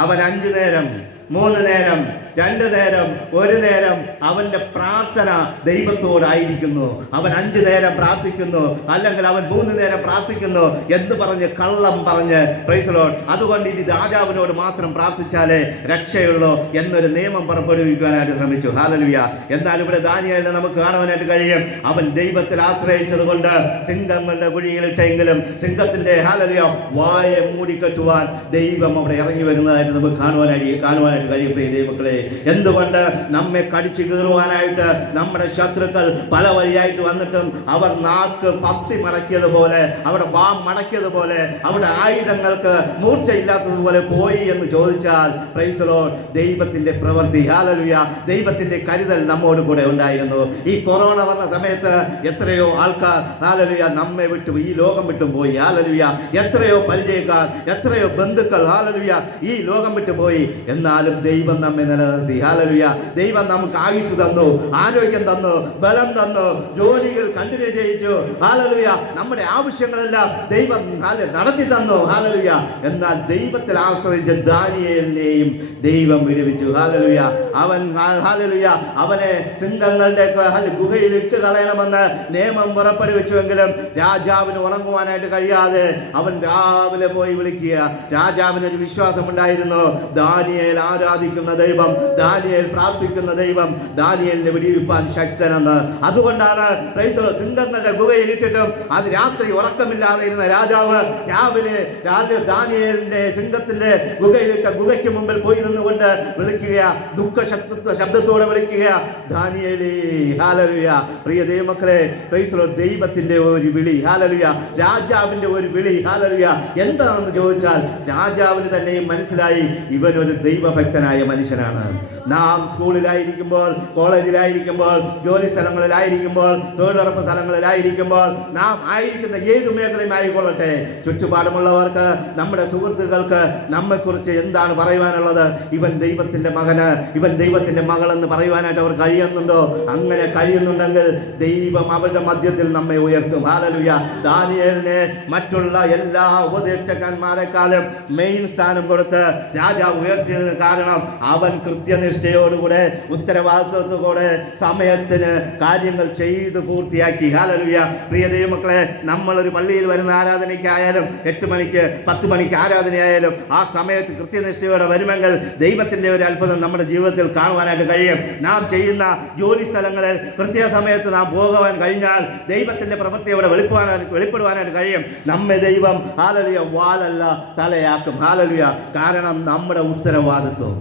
അവൻ 5 നേരം, 3 നേരം, 2 നേരം, 1 നേരം അവന്റെ പ്രാർത്ഥന ദൈവത്തോടായിരിക്കുന്നു. അവൻ 5 നേരം പ്രാർത്ഥിക്കുന്നു, അല്ലെങ്കിൽ അവൻ 3 നേരം പ്രാർത്ഥിക്കുന്നു എന്ന് പറഞ്ഞ് കള്ളം പറഞ്ഞ്, പ്രൈസ് ദി ലോർഡ്, അതുകൊണ്ട് ഇനി രാജാവിനോട് മാത്രം പ്രാർത്ഥിച്ചാലേ രക്ഷയുള്ളൂ എന്നൊരു നിയമം പുറപ്പെടുവിക്കാനായിട്ട് ശ്രമിച്ചു. ഹല്ലേലൂയ. എന്നാൽ ഇവിടെ ദാനിയേലിനെ നമുക്ക് കാണുവാനായിട്ട് കഴിയും. അവൻ ദൈവത്തിൽ ആശ്രയിച്ചത് കൊണ്ട് സിംഹങ്ങളുടെ കുഴിയിലിട്ടെങ്കിലും സിംഹത്തിന്റെ ഹല്ലേലൂയ വായെ മൂടിക്കെട്ടുവാൻ ദൈവം അവിടെ ഇറങ്ങി വരുന്നതായിട്ട് നമുക്ക് കാണുവാനായിട്ട് കഴിയും. പ്രിയ ദൈവമക്കളെ, എന്തുകൊണ്ട് നമ്മെ കടിച്ചു കീറുവാനായിട്ട് നമ്മുടെ ശത്രുക്കൾ പല വഴിയായിട്ട് വന്നിട്ടും അവർ നാക്ക് പത്തി മടക്കിയതുപോലെ, അവിടെ വാം മടക്കിയതുപോലെ, അവിടെ ആയുധങ്ങൾക്ക് മൂർച്ചയില്ലാത്തതുപോലെ പോയി എന്ന് ചോദിച്ചാൽ, പ്രൈസ് ദി ലോർഡ്, ദൈവത്തിന്റെ പ്രവൃത്തി, ഹല്ലേലൂയ, ദൈവത്തിന്റെ കരുതൽ നമ്മോട് കൂടെ ഉണ്ടായിരുന്നു. ഈ കൊറോണ വന്ന സമയത്ത് എത്രയോ ആൾക്കാർ ഹല്ലേലൂയ നമ്മെ വിട്ടു, ഈ ലോകം വിട്ടും പോയി. ഹല്ലേലൂയ. എത്രയോ പരിചയക്കാർ, എത്രയോ ബന്ധുക്കൾ ഹല്ലേലൂയ ഈ ലോകം വിട്ടു പോയി. എന്നാലും എന്നാലും ദൈവം നമ്മെ നിലനിർത്തി. ഹല്ലേലൂയ. ദൈവം നമുക്ക് ആയുസ് തന്നു, ആരോഗ്യം തന്നു, ബലം തന്നു, ജോലികൾ കണ്ടിന്യൂ ചെയ്യിച്ചു. ഹല്ലേലൂയ. നമ്മുടെ ആവശ്യങ്ങളെല്ലാം ദൈവം നടത്തി തന്നു. ഹല്ലേലൂയ. എന്നാൽ ദൈവത്തിൽ ആശ്രയിച്ച ദാനിയേലിനെയും ദൈവം വിടുവിച്ചു. ഹല്ലേലൂയ. ഹല്ലേലൂയ. അവനെ സിംഹങ്ങളുടെ ഗുഹയിൽ ഇട്ട് കളയണമെന്ന് നിയമം പുറപ്പെടുവിച്ചുവെങ്കിലും രാജാവിന് ഉറങ്ങുവാനായിട്ട് കഴിയാതെ അവൻ രാവിലെ പോയി വിളിക്കുക. രാജാവിനൊരു വിശ്വാസമുണ്ടായിരുന്നു, ദാനിയേൽ ആരാധിക്കുന്ന ദൈവം, ദാനിയേൽ പ്രാർത്ഥിക്കുന്ന ദൈവം ദാനിയേലിനെ വിടിവിപ്പാൻ ശക്തനെന്ന്. അതുകൊണ്ടാണ് സിംഹങ്ങളുടെ ഗുഹയിൽ ഇട്ടിട്ടും അത് രാത്രി ഉറക്കമില്ലാതെ ഇരുന്ന രാജാവ് രാവിലെ ദാനിയേലിന്റെ സിംഹത്തിന്റെ ഗുഹയിലിട്ട ഗുഹയ്ക്ക് മുമ്പിൽ പോയി നിന്നുകൊണ്ട് വിളിക്കുക, ശബ്ദത്തോടെ വിളിക്കുക, ദാനിയേലേ. ഹല്ലേലൂയ. പ്രിയ ദൈവമക്കളെ, ദൈവത്തിന്റെ ഒരു വിളി. ഹല്ലേലൂയ. രാജാവിന്റെ ഒരു വിളി. ഹല്ലേലൂയ. എന്താണെന്ന് ചോദിച്ചാൽ രാജാവിന് തന്നെയും മനസ്സിലായി ഇവനൊരു ദൈവഭക്തനായ മനുഷ്യനാണ്. നാം സ്കൂളിലായിരിക്കുമ്പോൾ, കോളേജിലായിരിക്കുമ്പോൾ, ജോലി സ്ഥലങ്ങളിലായിരിക്കുമ്പോൾ, തൊഴിലുറപ്പ് സ്ഥലങ്ങളിലായിരിക്കുമ്പോൾ, നാം ആയിരിക്കുന്ന ഏത് മേഖലയും ആയിക്കൊള്ളട്ടെ, ചുറ്റുപാടുമുള്ളവർക്ക്, നമ്മുടെ സുഹൃത്തുക്കൾക്ക് നമ്മെക്കുറിച്ച് എന്താണ് പറയുവാനുള്ളത്? ഇവൻ ദൈവത്തിന്റെ മകന്, ഇവൻ ദൈവത്തിന്റെ മകളെന്ന് പറയുവാനായിട്ട് അവർ കഴിയുന്നുണ്ടോ? അങ്ങനെ കഴിയുന്നുണ്ടെങ്കിൽ ദൈവം അവരുടെ മധ്യത്തിൽ നമ്മെ ഉയർത്തും. ഹല്ലേലൂയ. ദാനിയേലിനെ മറ്റുള്ള എല്ലാ ഉപദേഷ്ടന്മാരെക്കാളും മെയിൻ സ്ഥാനം കൊടുത്ത് രാജാവ് ഉയർത്തിയതിന് കാരണം അവൻ കൃത്യനിഷ്ഠയോടുകൂടെ, ഉത്തരവാദിത്വത്തോടെ, സമയത്തിന് കാര്യങ്ങൾ ചെയ്ത് പൂർത്തിയാക്കി. ഹല്ലേലൂയ. പ്രിയ ദൈവമക്കളെ, നമ്മളൊരു പള്ളിയിൽ വരുന്ന ആരാധനയ്ക്കായാലും 8 മണിക്ക് 10 മണിക്ക് ആരാധനയായാലും ആ സമയത്ത് കൃത്യനിഷ്ഠയോടെ വരുമെങ്കിൽ ദൈവത്തിന്റെ ഒരു അത്ഭുതം നമ്മുടെ ജീവിതത്തിൽ കാണുവാനായിട്ട് കഴിയും. നാം ചെയ്യുന്ന ജോലി സ്ഥലങ്ങളിൽ കൃത്യസമയത്ത് നാം പോകുവാൻ കഴിഞ്ഞാൽ ദൈവത്തിന്റെ പ്രവൃത്തി അവിടെ വെളിപ്പെടുവാനായിട്ട് കഴിയും. നമ്മെ ദൈവം ഹല്ലേലൂയ വാലല്ല തലയാക്കും. ഹല്ലേലൂയ. കാരണം നമ്മുടെ ഉത്തരവാദിത്വം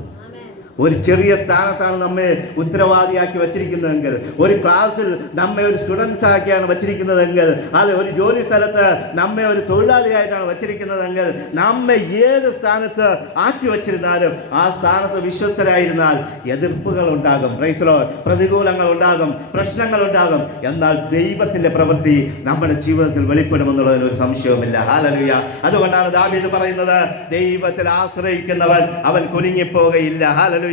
ഒരു ചെറിയ സ്ഥാനത്താണ് നമ്മെ ഉത്തരവാദിയാക്കി വച്ചിരിക്കുന്നതെങ്കിൽ, ഒരു ക്ലാസ്സിൽ നമ്മെ ഒരു സ്റ്റുഡൻസ് ആക്കിയാണ് വച്ചിരിക്കുന്നതെങ്കിൽ, അത് ഒരു ജോലി സ്ഥലത്ത് നമ്മെ ഒരു തൊഴിലാളിയായിട്ടാണ് വച്ചിരിക്കുന്നതെങ്കിൽ, നമ്മെ ഏത് സ്ഥാനത്ത് ആക്കി വച്ചിരുന്നാലും ആ സ്ഥാനത്ത് വിശ്വസ്തരായിരുന്നാൽ എതിർപ്പുകൾ ഉണ്ടാകും, പ്രതികൂലങ്ങൾ ഉണ്ടാകും, പ്രശ്നങ്ങൾ ഉണ്ടാകും. എന്നാൽ ദൈവത്തിന്റെ പ്രവൃത്തി നമ്മുടെ ജീവിതത്തിൽ വെളിപ്പെടുമെന്നുള്ളതിന് ഒരു സംശയവുമില്ല. ഹല്ലേലൂയ. അതുകൊണ്ടാണ് ദാവീദ് പറയുന്നത്, ദൈവത്തിൽ ആശ്രയിക്കുന്നവൻ അവൻ കുലുങ്ങിപ്പോകുകയില്ല. ഹല്ലേലൂയ.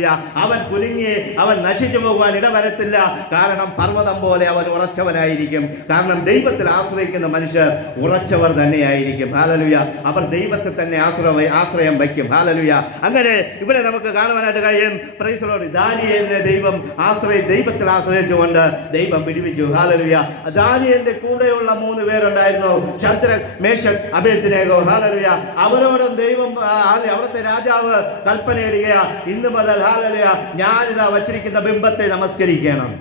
അവൻ കുലുങ്ങി അവൻ നശിച്ചു പോകുവാൻ ഇടവരത്തില്ല. കാരണം പർവ്വതം പോലെ അവൻ ഉറച്ചവനായിരിക്കും. കാരണം ദൈവത്തിൽ ആശ്രയിക്കുന്ന മനുഷ്യർ ഉറച്ചവർ തന്നെയായിരിക്കും. ഹല്ലേലൂയ. അവർ ദൈവത്തിൽ തന്നെ ആശ്രയം വയ്ക്കും. ഹല്ലേലൂയ. അങ്ങനെ ഇവിടെ നമുക്ക് കാണുവാനായിട്ട് കഴിയും. Price the Lord. ദാനിയേലിനെ ദൈവത്തിൽ ആശ്രയിച്ചുകൊണ്ട് ദൈവം വിടുവിച്ചു. ഹല്ലേലൂയ. ദാനിയേലിന്റെ കൂടെയുള്ള 3 പേരുണ്ടായിരുന്നു, ശദ്രക്, മേശക്, അബേദ്നെഗോ. ഹല്ലേലൂയ. അവരോടും ദൈവം, അവിടുത്തെ രാജാവ് കൽപ്പനയിടുക, ഇന്ന് മുതൽ ഹല്ലേലൂയ ഞാനിതാ വച്ചിരിക്കുന്ന ബിംബത്തെ നമസ്കരിക്കണം.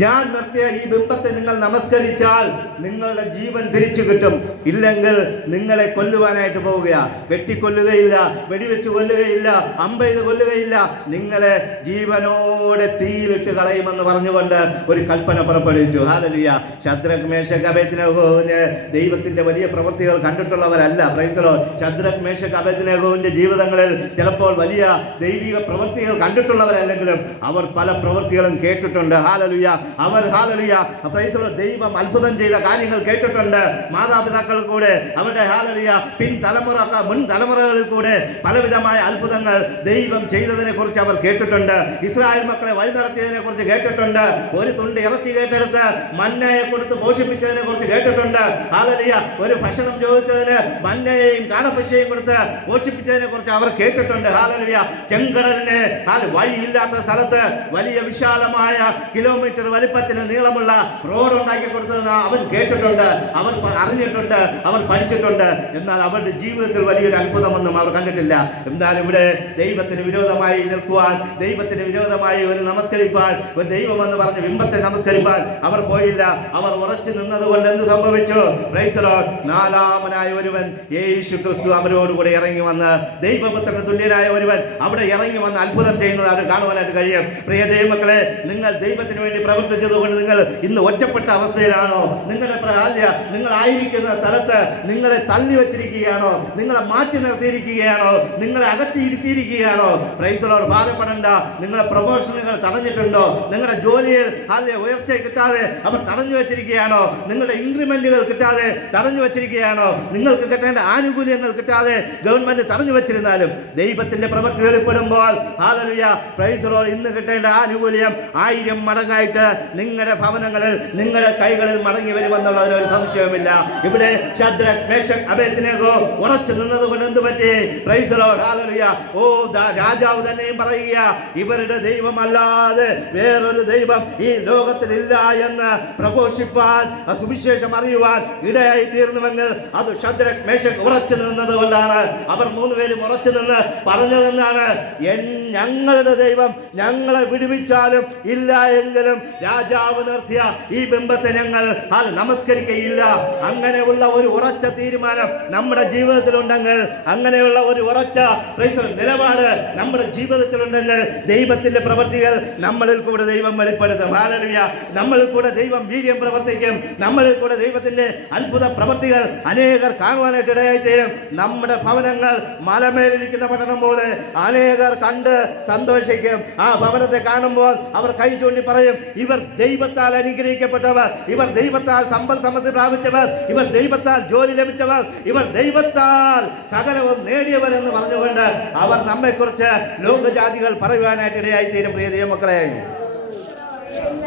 ഞാൻ നിർത്തിയ ഈ ബിംബത്തെ നിങ്ങൾ നമസ്കരിച്ചാൽ നിങ്ങളുടെ ജീവൻ തിരിച്ചു കിട്ടും. ഇല്ലെങ്കിൽ നിങ്ങളെ കൊല്ലുവാനായിട്ട് പോവുക. വെട്ടിക്കൊല്ലുകയില്ല, വെടിവെച്ച് കൊല്ലുകയില്ല, അമ്പെയ്ത് കൊല്ലുകയില്ല, നിങ്ങളെ ജീവനോടെ തീയിലിട്ട് കളയുമെന്ന് പറഞ്ഞുകൊണ്ട് ഒരു കൽപ്പന പുറപ്പെടുവിച്ചു. ഹല്ലേലൂയ. ശദ്രക്, മേശക്, അബേദ്നെഗോവിന് ദൈവത്തിന്റെ വലിയ പ്രവൃത്തികൾ കണ്ടിട്ടുള്ളവരല്ല. Praise the Lord. Shadrach, Meshach, അബേദ്നെഗോവിന്റെ ജീവിതങ്ങളിൽ ചിലപ്പോൾ വലിയ ദൈവിക പ്രവൃത്തികൾ കണ്ടിട്ടുള്ളവരല്ലെങ്കിലും അവർ പല പ്രവൃത്തികളും കേട്ടിട്ടുണ്ട്. ഹല്ലേലൂയ. അവർ ഹല്ലേലൂയ പ്രൈസ് ദി ലോർഡ് ദൈവം അത്ഭുതം ചെയ്ത കാര്യങ്ങൾ കേട്ടിട്ടുണ്ട്. മാതാപിതാക്കൾ കൂടെ, അവരുടെ ഹല്ലേലൂയ മുൻ തലമുറകളിൽ കൂടെ പലവിധമായ അത്ഭുതങ്ങൾ ദൈവം ചെയ്തതിനെ കുറിച്ച് അവർ കേട്ടിട്ടുണ്ട്. ഇസ്രായേൽ മക്കളെ വഴി നടത്തിയതിനെ കുറിച്ച് കേട്ടിട്ടുണ്ട്. ഒരു തുണ്ട് ഇറച്ചി കേട്ടെടുത്ത് മന്നയെ കൊടുത്ത് പോഷിപ്പിച്ചതിനെ കുറിച്ച് കേട്ടിട്ടുണ്ട്. ഹല്ലേലൂയ. ഒരു ഭക്ഷണം ചോദിച്ചതിന് മന്നയെയും കാടപ്പശയും കൊടുത്ത് പോഷിപ്പിച്ചതിനെ കുറിച്ച് അവർ കേട്ടിട്ടുണ്ട്. ഹല്ലേലൂയ. ചെങ്കടലിനെ വഴിയില്ലാത്ത സ്ഥലത്ത് വലിയ വിശാലമായ കിലോമീറ്റർ വലിപ്പത്തിന് നീളമുള്ള റോഡ് ഉണ്ടാക്കി കൊടുത്തതെന്ന് അവൻ കേട്ടിട്ടുണ്ട്, അവർ അറിഞ്ഞിട്ടുണ്ട്, അവർ പഠിച്ചിട്ടുണ്ട്. എന്നാൽ അവരുടെ ജീവിതത്തിൽ വലിയൊരു അത്ഭുതമൊന്നും അവർ കണ്ടിട്ടില്ല. എന്നാലും ഇവിടെ ദൈവത്തിന് വിരോധമായി നിൽക്കുവാൻ, ദൈവത്തിന് വിരോധമായി ഒരു നമസ്കരിപ്പാൻ, ഒരു ദൈവമെന്ന് പറഞ്ഞ് ബിംബത്തെ നമസ്കരിപ്പാൻ അവർ പോയില്ല. അവർ ഉറച്ചു നിന്നതുകൊണ്ട് എന്ത് സംഭവിച്ചു? Price the Lord. 4-മനായ ഒരുവൻ, യേശു ക്രിസ്തു, അവരോടുകൂടെ ഇറങ്ങി വന്ന്, ദൈവപുത്രന് തുല്യനായ ഒരുവൻ അവിടെ ഇറങ്ങി വന്ന് അത്ഭുതം ചെയ്യുന്നത് അത് കാണുവാനായിട്ട് കഴിയും. പ്രിയ ദൈവമക്കളെ, നിങ്ങൾ ദൈവത്തിന് വേണ്ടി പ്രവർത്തിച്ചതുകൊണ്ട് നിങ്ങൾ ഇന്ന് ഒറ്റപ്പെട്ട അവസ്ഥയിലാണോ? നിങ്ങളായിരിക്കുന്ന സ്ഥലത്ത് നിങ്ങളെ തള്ളി വെച്ചിരിക്കുകയാണോ? നിങ്ങളെ മാറ്റി നിർത്തിയിരിക്കുകയാണോ? നിങ്ങളെ അകറ്റിയിരുത്തിയിരിക്കുകയാണോ? Praise the Lord. ഭാരപ്പെടണ്ട. നിങ്ങളെ പ്രൊമോഷനുകൾ തടഞ്ഞിട്ടുണ്ടോ? നിങ്ങളുടെ ജോലിയിൽ ഉയർച്ച കിട്ടാതെ അവർ തടഞ്ഞു വെച്ചിരിക്കുകയാണോ? നിങ്ങളുടെ ഇൻക്രിമെന്റുകൾ കിട്ടാതെ തടഞ്ഞു വെച്ചിരിക്കുകയാണോ? നിങ്ങൾക്ക് കിട്ടേണ്ട ആനുകൂല്യങ്ങൾ കിട്ടാതെ ഗവൺമെന്റ് തടഞ്ഞു വെച്ചിരുന്നാലും ദൈവത്തിന്റെ പ്രവൃത്തി വെളിപ്പെടുമ്പോൾ ഹല്ലേലൂയ പ്രൈസ് ദി ലോർഡ്, ഇന്ന് കിട്ടേണ്ട ആനുകൂല്യം 1000 മടങ്ങായിട്ട് നിങ്ങളുടെ ഭവനങ്ങളിൽ നിങ്ങളുടെ കൈകളിൽ മടങ്ങി വരുമെന്നുള്ളതിന് ഒരു സംശയവുമില്ല. ഇവിടെ ശദ്രക്, മേശക്, അബേദ്നെഗോ ഉറച്ചു നിന്നതുകൊണ്ട് എന്ത് പറ്റി? Price the Lord. ഹല്ലേലൂയ. രാജാവ് തന്നെയും പറയുക, ഇവരുടെ ദൈവമല്ലാതെ വേറൊരു ദൈവം ഈ ലോകത്തിലില്ല എന്ന് പ്രഘോഷിപ്പാൻ, സുവിശേഷം അറിയുവാൻ ഇടയായി തീർന്നുവെങ്കിൽ അത് ശദ്രക്, മേശക് ഉറച്ചു നിന്നത് കൊണ്ടാണ്. അവർ 3 പേരും ഉറച്ചു നിന്ന് പറഞ്ഞതെന്നാണ്, ഞങ്ങളുടെ ദൈവം ഞങ്ങളെ വിടുവിച്ചാലും ഇല്ല എങ്കിലും രാജാവ് നിർത്തിയ ഈ ബിംബത്തെ ഞങ്ങൾ നമസ്കരിക്കയില്ല. അങ്ങനെയുള്ള ഒരു ഉറച്ച തീരുമാനം നമ്മുടെ ജീവിതത്തിലുണ്ടെങ്കിൽ, അങ്ങനെയുള്ള ഒരു ഉറച്ച നിലപാട് നമ്മുടെ ജീവിതത്തിലുണ്ടെങ്കിൽ ദൈവത്തിന്റെ പ്രവൃത്തികൾ നമ്മളിൽ കൂടെ ദൈവം വെളിപ്പെടുത്തും. ഹല്ലേലൂയ. നമ്മളിൽ കൂടെ ദൈവം വീര്യം പ്രവർത്തിക്കും. നമ്മളിൽ കൂടെ ദൈവത്തിന്റെ അത്ഭുത പ്രവൃത്തികൾ അനേകർ കാണുവാനായിട്ട് ഇടയായി തീരും. നമ്മുടെ ഭവനങ്ങൾ മലമേലിരിക്കുന്ന പട്ടണം പോലെ അനേകർ കണ്ട് സന്തോഷിക്കും. ആ ഭവനത്തെ കാണുമ്പോൾ അവർ കൈ ചൂണ്ടി പറയും, ഇവർ ദൈവത്താൽ അനുഗ്രഹിക്കപ്പെട്ടവർ, ഇവർ ദൈവത്താൽ സമ്പൽ സമൃദ്ധി പ്രാപിച്ചവർ, ഇവർ ദൈവത്താൽ ജോലി ലഭിച്ചവർ, ഇവർ ദൈവത്താൽ സകലവും നേടിയവർ എന്ന് പറഞ്ഞുകൊണ്ട് അവർ നമ്മെക്കുറിച്ച് ലോകജാതികൾ പറയുവാനായിട്ട് ഇടയായി തീരും. പ്രിയ ദൈവമക്കളെ,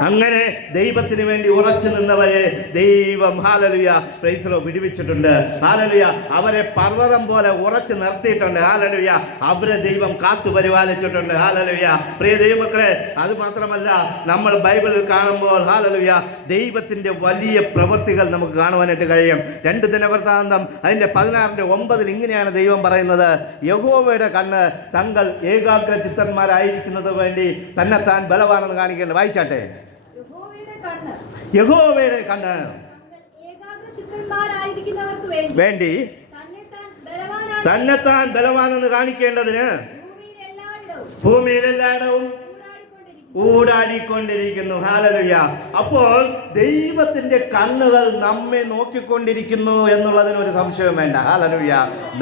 അങ്ങനെ ദൈവത്തിന് വേണ്ടി ഉറച്ചു നിന്നവരെ ദൈവം ഹല്ലേലൂയ പ്രൈസ് ദി ലോർഡ് വിടുവിച്ചിട്ടുണ്ട്. ഹല്ലേലൂയ. അവരെ പർവ്വതം പോലെ ഉറച്ചു നിർത്തിയിട്ടുണ്ട്. ഹല്ലേലൂയ. അവരെ ദൈവം കാത്തു പരിപാലിച്ചിട്ടുണ്ട്. ഹല്ലേലൂയ. പ്രിയ ദൈവമക്കളെ, അത് മാത്രമല്ല നമ്മൾ ബൈബിളിൽ കാണുമ്പോൾ ഹല്ലേലൂയ ദൈവത്തിന്റെ വലിയ പ്രവൃത്തികൾ നമുക്ക് കാണുവാനായിട്ട് കഴിയും. 2 ദിനവൃത്താന്തം അതിന്റെ 16:9 ഇങ്ങനെയാണ് ദൈവം പറയുന്നത്, യഹോവയുടെ കണ്ണ് തങ്ങൾ ഏകാഗ്ര ചിത്തന്മാരായിരിക്കുന്നത് വേണ്ടി തന്നെത്താൻ ബലവാനെന്ന് കാണിക്കേണ്ടത്. വായിച്ചാട്ടെ. യഹോവയുടെ കണ്ണ് വേണ്ടി തന്നെത്താൻ ബലവാനെന്ന് കാണിക്കേണ്ടതിന് ഭൂമിയിൽ എല്ലായിടവും ഊടാടിക്കൊണ്ടിരിക്കുന്നു. ഹല്ലേലൂയ. അപ്പോൾ ദൈവത്തിന്റെ കണ്ണുകൾ നമ്മെ നോക്കിക്കൊണ്ടിരിക്കുന്നു എന്നുള്ളതിന് ഒരു സംശയം വേണ്ട. ഹല്ലേലൂയ.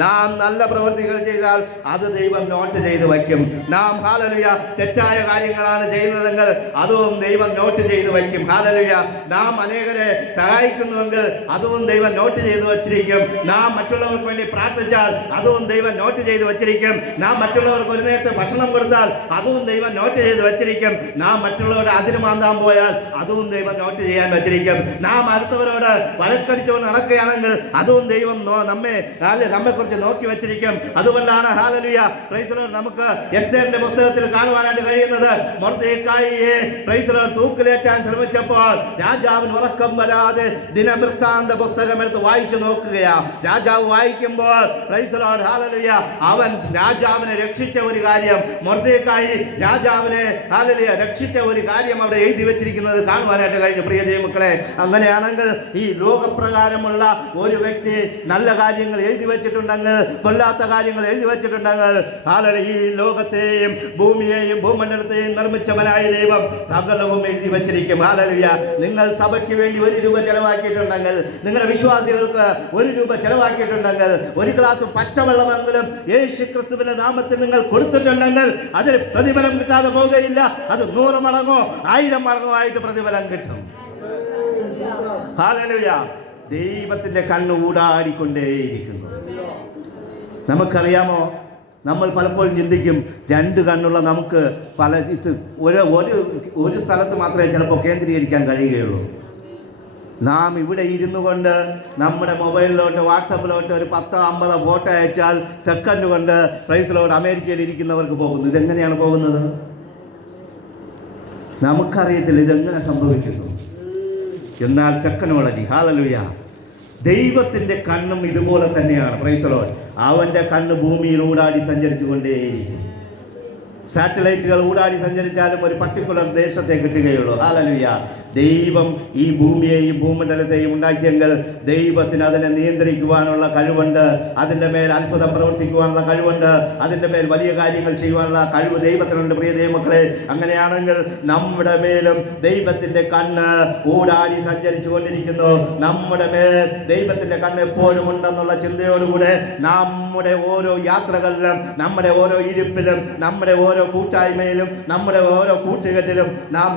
നാം നല്ല പ്രവൃത്തികൾ ചെയ്താൽ അത് ദൈവം നോട്ട് ചെയ്ത് വയ്ക്കും. നാം ഹല്ലേലൂയ തെറ്റായ കാര്യങ്ങളാണ് ചെയ്യുന്നതെങ്കിൽ അതും ദൈവം നോട്ട് ചെയ്ത് വയ്ക്കും. ഹല്ലേലൂയ. നാം അനേകരെ സഹായിക്കുന്നുവെങ്കിൽ അതും ദൈവം നോട്ട് ചെയ്ത് വച്ചിരിക്കും. നാം മറ്റുള്ളവർക്ക് വേണ്ടി പ്രാർത്ഥിച്ചാൽ അതും ദൈവം നോട്ട് ചെയ്ത് വച്ചിരിക്കും. നാം മറ്റുള്ളവർക്ക് ഒരു നേരത്തെ ഭക്ഷണം കൊടുത്താൽ അതും ദൈവം നോട്ട് ചെയ്ത് വച്ചിരിക്കും. നാം മറ്റുള്ളവരുടെ അതിര് മാന്താൻ പോയാൽ അതും ദൈവം നോട്ട് ചെയ്യാൻ വെച്ചിരിക്കും. നാം അടുത്തവരോട് വഴക്കടിച്ചുകൊണ്ട് നടക്കുകയാണെങ്കിൽ അതും ദൈവം നമ്മെക്കുറിച്ച് നോക്കി വെച്ചിരിക്കും. അതുകൊണ്ടാണ് ഹല്ലേലൂയ പ്രൈസ് ദി ലോർഡ് നമുക്ക് എസ്തേറിന്റെ പുസ്തകത്തിൽ കാണുവാനായിട്ട് കഴിയുന്നത്, മൊർദെഖായിയെ പ്രൈസ് ദി ലോർഡ് തൂക്കിലേറ്റാൻ ശ്രമിച്ചപ്പോൾ രാജാവിന് ഉറക്കം വരാതെ ദിനവൃത്താന്ത പുസ്തകം എടുത്ത് വായിച്ചു നോക്കുകയാ. രാജാവ് വായിക്കുമ്പോൾ പ്രൈസ് ദി ലോർഡ് ഹല്ലേലൂയ അവൻ രാജാവിനെ രക്ഷിച്ച ഒരു കാര്യം, മൊർദെഖായി രാജാവിനെ ഹല്ലേലൂയ രക്ഷിച്ച ഒരു കാര്യം അവിടെ എഴുതി വെച്ചിരിക്കുന്നത് കാണുവാനായിട്ട് കഴിഞ്ഞു. പ്രിയ ദൈവമക്കളെ, അങ്ങനെയാണെങ്കിൽ ഈ ലോകപ്രകാരമുള്ള ഒരു വ്യക്തി നല്ല കാര്യങ്ങൾ എഴുതി വെച്ചിട്ടുണ്ടെങ്കിൽ, കൊല്ലാത്ത കാര്യങ്ങൾ എഴുതി വെച്ചിട്ടുണ്ടെങ്കിൽ, ഈ ലോകത്തെയും ഭൂമിയെയും ഭൂമണ്ഡലത്തെയും നിർമ്മിച്ചവനായ ദൈവം സകലവും എഴുതി വെച്ചിരിക്കും. ഹല്ലേലൂയ. നിങ്ങൾ സഭയ്ക്ക് വേണ്ടി 1 രൂപ ചെലവാക്കിയിട്ടുണ്ടെങ്കിൽ, നിങ്ങളുടെ വിശ്വാസികൾക്ക് 1 രൂപ ചെലവാക്കിയിട്ടുണ്ടെങ്കിൽ, 1 ഗ്ലാസ് പച്ചവെള്ളമെങ്കിലും യേശു ക്രിസ്തുവിന്റെ നാമത്തിൽ നിങ്ങൾ കൊടുത്തിട്ടുണ്ടെങ്കിൽ അതിൽ പ്രതിഫലം കിട്ടാതെ പോകുകയില്ല. അത് 100 മടങ്ങോ 1000 മടങ്ങോ ആയിട്ട് പ്രതിഫലം കിട്ടും. ഹല്ലേലൂയ. ദൈവത്തിന്റെ കണ്ണ് ഊടാടിക്കൊണ്ടേയിരിക്കുന്നു. നമുക്കറിയാമോ, നമ്മൾ പലപ്പോഴും ചിന്തിക്കും 2 കണ്ണുള്ള നമുക്ക് ഒരു സ്ഥലത്ത് മാത്രമേ ചിലപ്പോൾ കേന്ദ്രീകരിക്കാൻ കഴിയുകയുള്ളൂ. നാം ഇവിടെ ഇരുന്നു കൊണ്ട് നമ്മുടെ മൊബൈലിലോട്ട് വാട്സപ്പിലോട്ട് ഒരു 10-50 ഫോട്ടോ അയച്ചാൽ സെക്കൻഡ് കൊണ്ട് പ്രൈസ് ദി ലോർഡ് അമേരിക്കയിൽ ഇരിക്കുന്നവർക്ക് പോകുന്നു. ഇതെങ്ങനെയാണ് പോകുന്നത്? നമുക്കറിയത്തില്ല ഇതെങ്ങനെ സംഭവിക്കുന്നു. എന്നാൽ ടെക്നോളജി ഹല്ലേലൂയ ദൈവത്തിന്റെ കണ്ണും ഇതുപോലെ തന്നെയാണ്. Price the Lord. അവന്റെ കണ്ണ് ഭൂമിയിൽ ഊടാടി സഞ്ചരിച്ചു കൊണ്ടേയിരിക്കും. സാറ്റലൈറ്റുകൾ ഊടാടി സഞ്ചരിച്ചാലും ഒരു പർട്ടിക്കുലർ ദേശത്തെ കിട്ടുകയുള്ളൂ. ഹല്ലേലൂയ. ദൈവം ഈ ഭൂമിയെയും ഭൂമണ്ഡലത്തെയും ഉണ്ടാക്കിയെങ്കിൽ ദൈവത്തിന് അതിനെ നിയന്ത്രിക്കുവാനുള്ള കഴിവുണ്ട്. അതിൻ്റെ മേൽ അത്ഭുതം പ്രവർത്തിക്കുവാനുള്ള കഴിവുണ്ട്. അതിൻ്റെ മേൽ വലിയ കാര്യങ്ങൾ ചെയ്യുവാനുള്ള കഴിവ് ദൈവത്തിനുണ്ട്. പ്രിയ ദൈവമക്കളെ, അങ്ങനെയാണെങ്കിൽ നമ്മുടെ മേലും ദൈവത്തിൻ്റെ കണ്ണ് ഊടാടി സഞ്ചരിച്ചു കൊണ്ടിരിക്കുന്നു. നമ്മുടെ മേൽ ദൈവത്തിൻ്റെ കണ്ണ് എപ്പോഴും ഉണ്ടെന്നുള്ള ചിന്തയോടുകൂടെ നമ്മുടെ ഓരോ യാത്രകളിലും, നമ്മുടെ ഓരോ ഇരിപ്പിലും, നമ്മുടെ ഓരോ കൂട്ടായ്മയിലും, നമ്മുടെ ഓരോ കൂട്ടുകെട്ടിലും നാം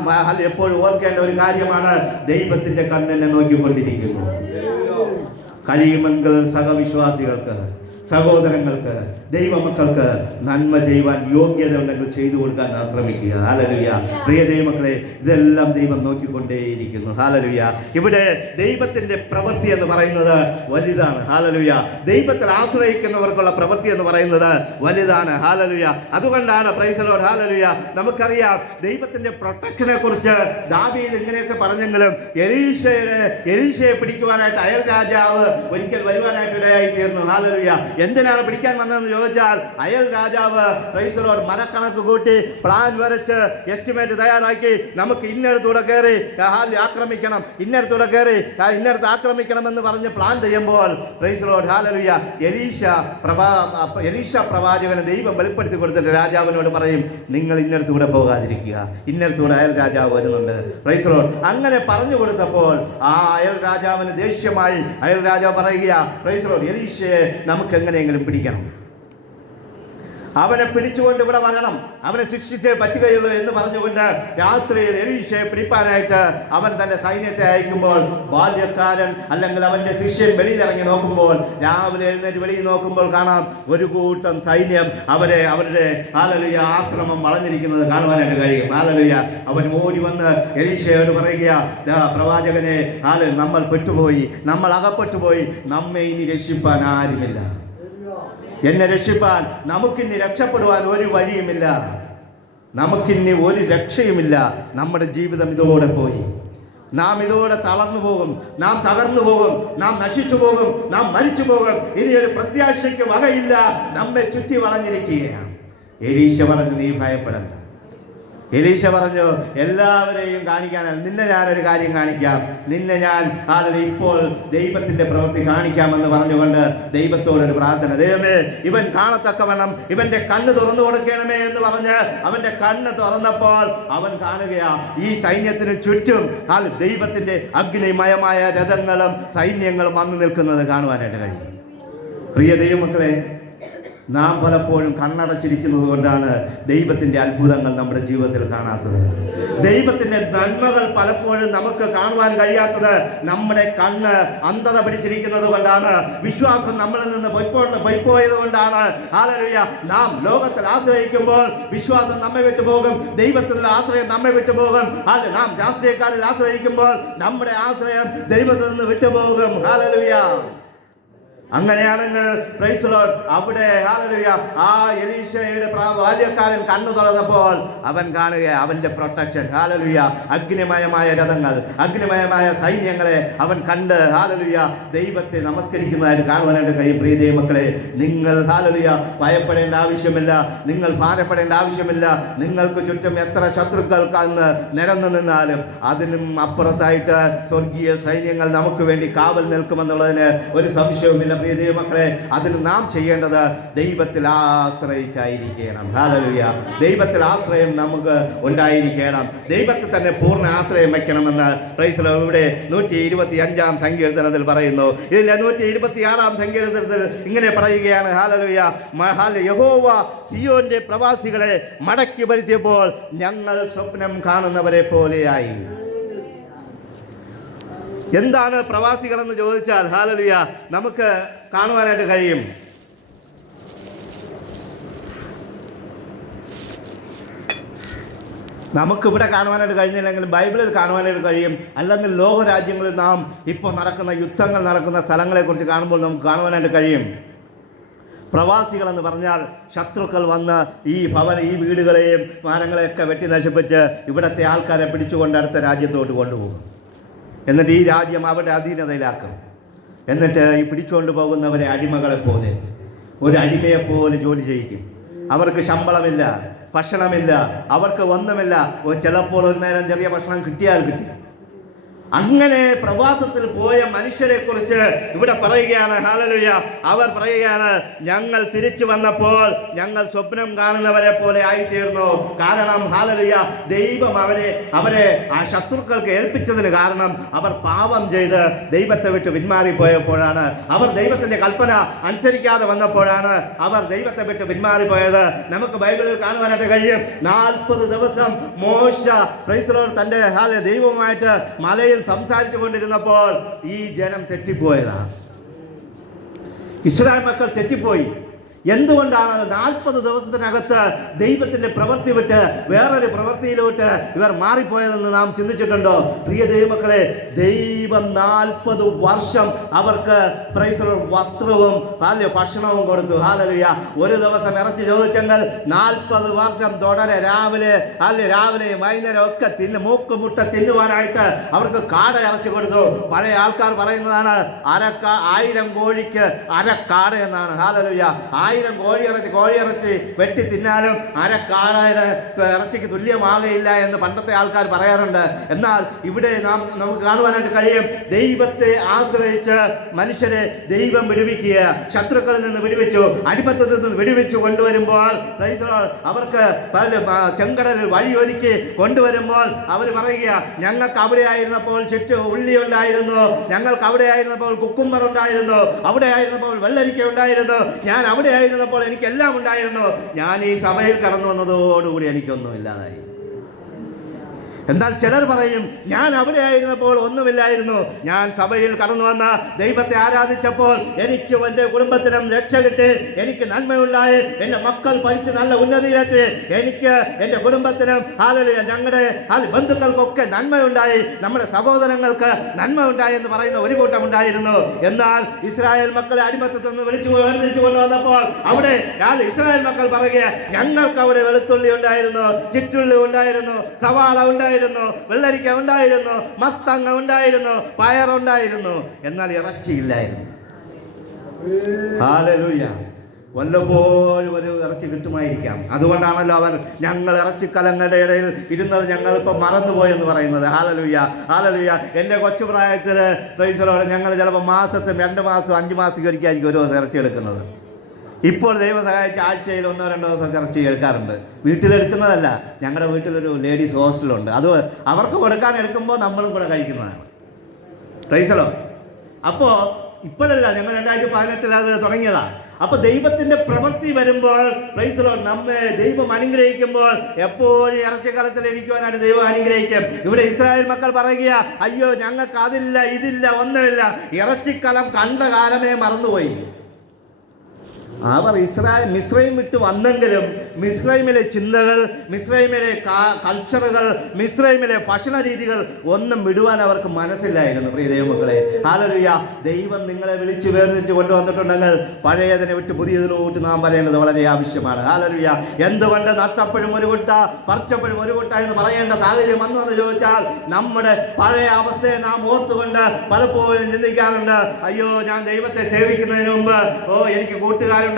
എപ്പോഴും ഓർക്കേണ്ട ഒരു കാര്യമാണ്, ദൈവത്തിൻ്റെ കണ്ണിനെ നോക്കിക്കൊണ്ടിരിക്കുന്നു. കഴിയുമെങ്കിൽ സഹവിശ്വാസികൾക്ക്, സഹോദരങ്ങൾക്ക്, ദൈവമക്കൾക്ക് നന്മ ചെയ്യുവാൻ യോഗ്യത ഉണ്ടെങ്കിൽ ചെയ്തു കൊടുക്കാൻ നാം ശ്രമിക്കുക. ഹല്ലേലൂയ. പ്രിയ ദൈവമക്കളെ, ഇതെല്ലാം ദൈവം നോക്കിക്കൊണ്ടേയിരിക്കുന്നു. ഹല്ലേലൂയ. ഇവിടെ ദൈവത്തിൻ്റെ പ്രവൃത്തി എന്ന് പറയുന്നത് വലുതാണ്. ഹല്ലേലൂയ. ദൈവത്തിൽ ആശ്രയിക്കുന്നവർക്കുള്ള പ്രവൃത്തി എന്ന് പറയുന്നത് വലുതാണ്. ഹല്ലേലൂയ. അതുകൊണ്ടാണ് പ്രൈസ് ദി ലോർഡ്. ഹല്ലേലൂയ. നമുക്കറിയാം ദൈവത്തിൻ്റെ പ്രൊട്ടക്ഷനെ കുറിച്ച് ദാവീദ് ഇങ്ങനെയൊക്കെ പറഞ്ഞെങ്കിലും എലീശയെ പിടിക്കുവാനായിട്ട് അയൽ രാജാവ് ഒരിക്കൽ വരുവാനായിട്ട് ഇടയായി തീർന്നു. ഹല്ലേലൂയ. എന്തിനാണ് പിടിക്കാൻ വന്നതെന്ന് ചോദിച്ചാൽ, അയൽ രാജാവ് പ്രൈസ് ദി ലോർഡ് മനക്കണക്ക് കൂട്ടി പ്ലാൻ വരച്ച് എസ്റ്റിമേറ്റ് തയ്യാറാക്കി നമുക്ക് ഇന്നടത്തൂടെ കയറി ആക്രമിക്കണം, ഇന്നടത്തൂടെ കയറി ഇന്നടത്ത് ആക്രമിക്കണം എന്ന് പറഞ്ഞ് പ്ലാൻ ചെയ്യുമ്പോൾ പ്രൈസ് ദി ലോർഡ് ഹല്ലേലൂയ, എലീശ പ്രവാചകന് ദൈവം വെളിപ്പെടുത്തി കൊടുത്തിട്ട് രാജാവിനോട് പറയും, നിങ്ങൾ ഇന്നടത്തൂടെ പോകാതിരിക്കുക, ഇന്നടത്തൂടെ അയൽ രാജാവ് വരുന്നുണ്ട്. Price the Lord. അങ്ങനെ പറഞ്ഞു കൊടുത്തപ്പോൾ ആ അയൽ രാജാവിന് ദേഷ്യമായി അയൽ രാജാവ് പറയുക, പ്രൈസ് ദി ലോർഡ്, എലീശയെ നമുക്ക് എങ്ങനെയെങ്കിലും പിടിക്കണം, അവനെ പിടിച്ചുകൊണ്ട് ഇവിടെ വരണം, അവനെ ശിക്ഷിച്ചേ പറ്റുകയുള്ളൂ എന്ന് പറഞ്ഞുകൊണ്ട് രാത്രിയിൽ എലീശയെ പിടിപ്പാനായിട്ട് അവൻ തന്റെ സൈന്യത്തെ അയക്കുമ്പോൾ ബാല്യക്കാരൻ അല്ലെങ്കിൽ അവന്റെ ശിഷ്യൻ വെളിയിലിറങ്ങി നോക്കുമ്പോൾ, രാവിലെ എഴുന്നേറ്റ് വെളിയിൽ നോക്കുമ്പോൾ കാണാം ഒരു കൂട്ടം സൈന്യം അവരുടെ ഹല്ലേലൂയ ആശ്രമം വളഞ്ഞിരിക്കുന്നത് കാണുവാനായിട്ട് കഴിയും. ഹല്ലേലൂയ. അവൻ ഓടി വന്ന് എലീശയോട് പറയുക, പ്രവാചകനെ, നമ്മൾ പെട്ടുപോയി, നമ്മൾ അകപ്പെട്ടുപോയി, നമ്മെ ഇനി രക്ഷിപ്പാൻ ആരുമില്ല, എന്നെ രക്ഷിപ്പാൻ, നമുക്കിനി രക്ഷപ്പെടുവാൻ ഒരു വഴിയുമില്ല, നമുക്കിനി ഒരു രക്ഷയുമില്ല, നമ്മുടെ ജീവിതം ഇതോടെ പോയി, നാം ഇതോടെ തളർന്നു പോകും, നാം തകർന്നു പോകും, നാം നശിച്ചു പോകും, നാം മരിച്ചു പോകും, ഇനി ഒരു പ്രത്യാശയ്ക്ക് വകയില്ല, നമ്മെ ചുറ്റി വളഞ്ഞിരിക്കുകയാണ്. എലീശ പറഞ്ഞു, നീ ഭയപ്പെടണ്ട. എലീശ പറഞ്ഞു, എല്ലാവരെയും കാണിക്കാനാണ്, നിന്നെ ഞാനൊരു കാര്യം കാണിക്കാം, നിന്നെ ഞാൻ ഇപ്പോൾ ദൈവത്തിൻ്റെ പ്രവൃത്തി കാണിക്കാമെന്ന് പറഞ്ഞുകൊണ്ട് ദൈവത്തോടൊരു പ്രാർത്ഥന. ദൈവമേ, ഇവൻ കാണത്തക്കവണ്ണം ഇവന്റെ കണ്ണ് തുറന്നു കൊടുക്കണമേ എന്ന് പറഞ്ഞ് അവന്റെ കണ്ണ് തുറന്നപ്പോൾ അവൻ കാണുകയാ, ഈ സൈന്യത്തിന് ചുറ്റും ദൈവത്തിന്റെ അഗ്നിമയമായ രഥങ്ങളും സൈന്യങ്ങളും വന്നു നിൽക്കുന്നത് കാണുവാനായിട്ട് കഴിയും. പ്രിയ ദൈവമക്കളെ, നാം പലപ്പോഴും കണ്ണടച്ചിരിക്കുന്നത് കൊണ്ടാണ് ദൈവത്തിൻ്റെ അത്ഭുതങ്ങൾ നമ്മുടെ ജീവിതത്തിൽ കാണാത്തത്. ദൈവത്തിൻ്റെ നന്മകൾ പലപ്പോഴും നമുക്ക് കാണുവാൻ കഴിയാത്തത് നമ്മുടെ കണ്ണ് അന്ധത പിടിച്ചിരിക്കുന്നത് കൊണ്ടാണ്. വിശ്വാസം നമ്മളിൽ നിന്ന് പൊയ്പോയത് കൊണ്ടാണ്. ഹല്ലേലൂയ. നാം ലോകത്തിൽ ആശ്രയിക്കുമ്പോൾ വിശ്വാസം നമ്മെ വിട്ടുപോകും, ദൈവത്തിലുള്ള ആശ്രയം നമ്മെ വിട്ടുപോകും. നാം രാഷ്ട്രീയക്കാരിൽ ആശ്രയിക്കുമ്പോൾ നമ്മുടെ ആശ്രയം ദൈവത്തിൽ നിന്ന് വിട്ടുപോകും. ഹല്ലേലൂയ. അങ്ങനെയാണെങ്കിൽ പ്രൈസ് ദി ലോർഡ്, അവിടെ ഹല്ലേലൂയ, ആ എലീശയുടെ ബാല്യക്കാരൻ കണ്ണു തുറന്നപ്പോൾ അവൻ കാണുക അവന്റെ പ്രൊട്ടക്ഷൻ. ഹല്ലേലൂയ. അഗ്നിമയമായ രഥങ്ങൾ, അഗ്നിമയമായ സൈന്യങ്ങളെ അവൻ കണ്ട് ഹല്ലേലൂയ ദൈവത്തെ നമസ്കരിക്കുന്നതായിട്ട് കാണുവാനായിട്ട് കഴിയും. പ്രിയ ദൈവമക്കളെ, നിങ്ങൾ ഹല്ലേലൂയ ഭയപ്പെടേണ്ട ആവശ്യമില്ല, നിങ്ങൾ ഭാരപ്പെടേണ്ട ആവശ്യമില്ല. നിങ്ങൾക്ക് ചുറ്റും എത്ര ശത്രുക്കൾ കന്ന് നിരന്നു നിന്നാലും അതിനും അപ്പുറത്തായിട്ട് സ്വർഗീയ സൈന്യങ്ങൾ നമുക്ക് വേണ്ടി കാവൽ നിൽക്കുമെന്നുള്ളതിന് ഒരു സംശയവുമില്ല. പ്രിയ ദൈവമക്കളെ, അതിന് നാം ചെയ്യേണ്ടത് ദൈവത്തിൽ ആശ്രയിച്ചായിരിക്കണം. ഹല്ലേലൂയ. ദൈവത്തിൽ ആശ്രയം നമുക്ക് ഉണ്ടായിരിക്കണം. ദൈവത്തിൽ തന്നെ പൂർണ്ണ ആശ്രയം വയ്ക്കണമെന്ന് പ്രൈസ് ദി ലോർഡ് ഇവിടെ 125 സങ്കീർത്തനത്തിൽ പറയുന്നു. ഇതിന്റെ 126 സങ്കീർത്തനത്തിൽ ഇങ്ങനെ പറയുകയാണ്, ഹല്ലേലൂയ, യഹോവ സിയോന്റെ പ്രവാസികളെ മടക്കി വരുത്തിയപ്പോൾ ഞങ്ങൾ സ്വപ്നം കാണുന്നവരെ പോലെയായി. എന്താണ് പ്രവാസികളെന്ന് ചോദിച്ചാൽ ഹല്ലേലൂയ നമുക്ക് കാണുവാനായിട്ട് കഴിയും. നമുക്കിവിടെ കാണുവാനായിട്ട് കഴിഞ്ഞില്ലെങ്കിലും ബൈബിളിൽ കാണുവാനായിട്ട് കഴിയും. അല്ലെങ്കിൽ ലോകരാജ്യങ്ങളിൽ നാം ഇപ്പോൾ നടക്കുന്ന യുദ്ധങ്ങൾ നടക്കുന്ന സ്ഥലങ്ങളെക്കുറിച്ച് കാണുമ്പോൾ നമുക്ക് കാണുവാനായിട്ട് കഴിയും. പ്രവാസികളെന്ന് പറഞ്ഞാൽ ശത്രുക്കൾ വന്ന് ഈ വീടുകളെയും മരങ്ങളെയൊക്കെ വെട്ടി നശിപ്പിച്ച് ഇവിടുത്തെ ആൾക്കാരെ പിടിച്ചുകൊണ്ട് അടുത്ത രാജ്യത്തോട്ട് കൊണ്ടുപോകും. എന്നിട്ട് ഈ രാജ്യം അവരുടെ അധീനതയിലാക്കും. എന്നിട്ട് ഈ പിടിച്ചുകൊണ്ട് പോകുന്നവരെ അടിമകളെപ്പോലെ, ഒരു അടിമയെപ്പോലെ ജോലി ചെയ്യിക്കും. അവർക്ക് ശമ്പളമില്ല, ഭക്ഷണമില്ല, അവർക്ക് ഒന്നുമില്ല. ചിലപ്പോൾ ഒരു നേരം ചെറിയ ഭക്ഷണം കിട്ടിയാൽ കിട്ടി, അങ്ങനെ പ്രവാസത്തിൽ പോയ മനുഷ്യരെ കുറിച്ച് ഇവിടെ പറയുകയാണ്. ഹല്ലേലൂയ. അവർ പറയുകയാണ്, ഞങ്ങൾ തിരിച്ചു വന്നപ്പോൾ ഞങ്ങൾ സ്വപ്നം കാണുന്നവരെ പോലെ ആയിത്തീർന്നു. കാരണം ഹല്ലേലൂയ, ദൈവം അവരെ ആ ശത്രുക്കൾക്ക് ഏൽപ്പിച്ചതിന് കാരണം അവർ പാപം ചെയ്ത് ദൈവത്തെ വിട്ട് പിന്മാറിപ്പോയപ്പോഴാണ്. അവർ ദൈവത്തിന്റെ കൽപ്പന അനുസരിക്കാതെ വന്നപ്പോഴാണ് അവർ ദൈവത്തെ വിട്ട് പിന്മാറിപ്പോയത്. നമുക്ക് ബൈബിളിൽ കാണുവാനായിട്ട് കഴിയും. 40 ദിവസം മോശ തന്റെ ദൈവവുമായിട്ട് മലയിൽ സംസാരിച്ചു കൊണ്ടിരുന്നപ്പോൾ ഈ ജനം തെറ്റിപ്പോയതാണ്. ഇസ്രായേൽ മക്കൾ തെറ്റിപ്പോയി. എന്തുകൊണ്ടാണ് 40 ദിവസത്തിനകത്ത് ദൈവത്തിന്റെ പ്രവൃത്തി വിട്ട് വേറൊരു പ്രവൃത്തിയിലോട്ട് ഇവർ മാറിപ്പോയതെന്ന് നാം ചിന്തിച്ചിട്ടുണ്ടോ? പ്രിയ ദൈവമക്കളെ, ദൈവം 40 വർഷം അവർക്ക് വസ്ത്രവും ഭക്ഷണവും കൊടുത്തു. ഹല്ലേലൂയ. ഒരു ദിവസം ഇറച്ചി ചോദിച്ചെങ്കിൽ 40 വർഷം തുടരെ രാവിലെയും വൈകുന്നേരം ഒക്കെ മൂക്കുമുട്ട തിന്നുവാനായിട്ട് അവർക്ക് കാട ഇറച്ചി കൊടുത്തു. പഴയ ആൾക്കാർ പറയുന്നതാണ് 1000 കോഴിക്ക് 1 കാട എന്നാണ്. ഹല്ലേലൂയ. 1000 കോഴിയിറച്ചി വെട്ടി തിന്നാലും 1 കാടയുടെ ഇറച്ചിക്ക് തുല്യമാകുകയില്ല എന്ന് പണ്ടത്തെ ആൾക്കാർ പറയാറുണ്ട്. എന്നാൽ ഇവിടെ നമുക്ക് കാണുവാനായിട്ട് കഴിയും, ദൈവത്തെ ആശ്രയിച്ച് മനുഷ്യരെ ദൈവം വിടുവിക്കുക. ശത്രുക്കളിൽ നിന്ന് വിടുവിച്ചു, അടിമത്തത്തിൽ നിന്ന് വിടുവിച്ചു കൊണ്ടുവരുമ്പോൾ അവർക്ക് ചെങ്കടലിൽ വഴിയൊരുക്കി കൊണ്ടുവരുമ്പോൾ അവർ പറയുക, ഞങ്ങൾക്ക് അവിടെ ആയിരുന്നപ്പോൾ ഉള്ളി ഉണ്ടായിരുന്നു, ഞങ്ങൾക്ക് അവിടെ ആയിരുന്നപ്പോൾ കുക്കുംബർ ഉണ്ടായിരുന്നു, അവിടെ ആയിരുന്നപ്പോൾ വെള്ളരിക്ക ഉണ്ടായിരുന്നു, ഞാൻ അവിടെ ആയിരുന്നപ്പോൾ എനിക്കെല്ലാം ഉണ്ടായിരുന്നു, ഞാൻ ഈ സഭയിൽ കടന്നു വന്നതോടുകൂടി എനിക്കൊന്നും ഇല്ലാതായി. എന്നാൽ ചിലർ പറയും, ഞാൻ അവിടെ ആയിരുന്നപ്പോൾ ഒന്നുമില്ലായിരുന്നു, ഞാൻ സഭയിൽ കടന്നു വന്ന ദൈവത്തെ ആരാധിച്ചപ്പോൾ എനിക്കും എൻ്റെ കുടുംബത്തിനും രക്ഷ കിട്ടി, എനിക്ക് നന്മയുണ്ടായി, എൻ്റെ മക്കൾ പഠിച്ച് നല്ല ഉന്നതിയിലെത്തി, എനിക്ക് എൻ്റെ കുടുംബത്തിനും ഞങ്ങളുടെ ബന്ധുക്കൾക്കൊക്കെ നന്മയുണ്ടായി, നമ്മുടെ സഹോദരങ്ങൾക്ക് നന്മ ഉണ്ടായി എന്ന് പറയുന്ന ഒരു കൂട്ടം ഉണ്ടായിരുന്നു. എന്നാൽ ഇസ്രായേൽ മക്കളെ അടിമത്തത്തിൽ നിന്ന് വിളിച്ചു കൊണ്ടുവന്നപ്പോൾ അവിടെ ഇസ്രായേൽ മക്കൾ പറയുക, ഞങ്ങൾക്ക് അവിടെ വെളുത്തുള്ളി ഉണ്ടായിരുന്നു, ചുറ്റുള്ളി ഉണ്ടായിരുന്നു, സവാള ഉണ്ടായിരുന്നു, വെള്ളരിക്ക ഉണ്ടായിരുന്നു, മത്തങ്ങ ഉണ്ടായിരുന്നു, പയറുണ്ടായിരുന്നു, എന്നാൽ ഇറച്ചിയില്ലായിരുന്നു. ഹല്ലേലൂയ. വല്ലപ്പോഴും ഒരു ഇറച്ചി കിട്ടുമായിരിക്കാം. അതുകൊണ്ടാണല്ലോ അവർ ഞങ്ങൾ ഇറച്ചിക്കലങ്ങളുടെ ഇടയിൽ ഇരുന്നത് ഞങ്ങളിപ്പോൾ മറന്നുപോയെന്ന് പറയുന്നത്. Hallelujah, hallelujah. എൻ്റെ കൊച്ചു പ്രായത്തിൽ ഞങ്ങൾ ചിലപ്പോൾ മാസത്തിൽ 2 മാസം 5 മാസം ഒരിക്കലായിരിക്കും ഒരു ദിവസം ഇറച്ചി എടുക്കുന്നത്. ഇപ്പോൾ ദൈവം സഹായിച്ച് ആഴ്ചയിൽ 1-2 ദിവസം ഇറച്ചി എടുക്കാറുണ്ട്. വീട്ടിലെടുക്കുന്നതല്ല, ഞങ്ങളുടെ വീട്ടിലൊരു ലേഡീസ് ഹോസ്റ്റലുണ്ട്, അത് അവർക്ക് കൊടുക്കാൻ എടുക്കുമ്പോൾ നമ്മളും കൂടെ കഴിക്കുന്നതാണ്. പ്രൈസലോ. അപ്പോൾ ഇപ്പോഴല്ല, ഞങ്ങൾ 2018 അത് തുടങ്ങിയതാണ്. അപ്പൊ ദൈവത്തിന്റെ പ്രവൃത്തി വരുമ്പോൾ പ്രൈസലോ, നമ്മെ ദൈവം അനുഗ്രഹിക്കുമ്പോൾ എപ്പോഴും ഇറച്ചിക്കലത്തിൽ ഇരിക്കുവാനായിട്ട് ദൈവം അനുഗ്രഹിക്കും. ഇവിടെ ഇസ്രായേൽ മക്കൾ പറയുക, അയ്യോ ഞങ്ങൾക്ക് അതില്ല ഇതില്ല ഒന്നുമില്ല, ഇറച്ചിക്കലം കണ്ട കാലമേ മറന്നുപോയി. അവർ മിസ്രൈം വിട്ട് വന്നെങ്കിലും മിസ്രൈമിലെ ചിന്തകൾ, മിസ്രൈമിലെ കൾച്ചറുകൾ, മിസ്രൈമിലെ ഭക്ഷണ രീതികൾ ഒന്നും വിടുവാൻ അവർക്ക് മനസ്സില്ലായിരുന്നു. പ്രിയ ദൈവമക്കളെ, ഹല്ലേലൂയ. ദൈവം നിങ്ങളെ വിളിച്ചു വേർതിരിച്ച് കൊണ്ടുവന്നിട്ടുണ്ടെങ്കിൽ പഴയതിനെ വിട്ട് പുതിയതിലോട്ട് നാം പറയേണ്ടത് വളരെ ആവശ്യമാണ്. ഹല്ലേലൂയ. എന്തുകൊണ്ട് നഷ്ടപ്പോഴും ഒരു കുട്ട പറിച്ചപ്പോഴും ഒരു കുട്ട എന്ന് പറയേണ്ട സാഹചര്യം വന്നു എന്ന് ചോദിച്ചാൽ, നമ്മുടെ പഴയ അവസ്ഥയെ നാം ഓർത്തുകൊണ്ട് പലപ്പോഴും ചിന്തിക്കാറുണ്ട്, അയ്യോ ഞാൻ ദൈവത്തെ സേവിക്കുന്നതിന് മുമ്പ് എനിക്ക് കൂട്ടുകാരുണ്ടായിരുന്നു,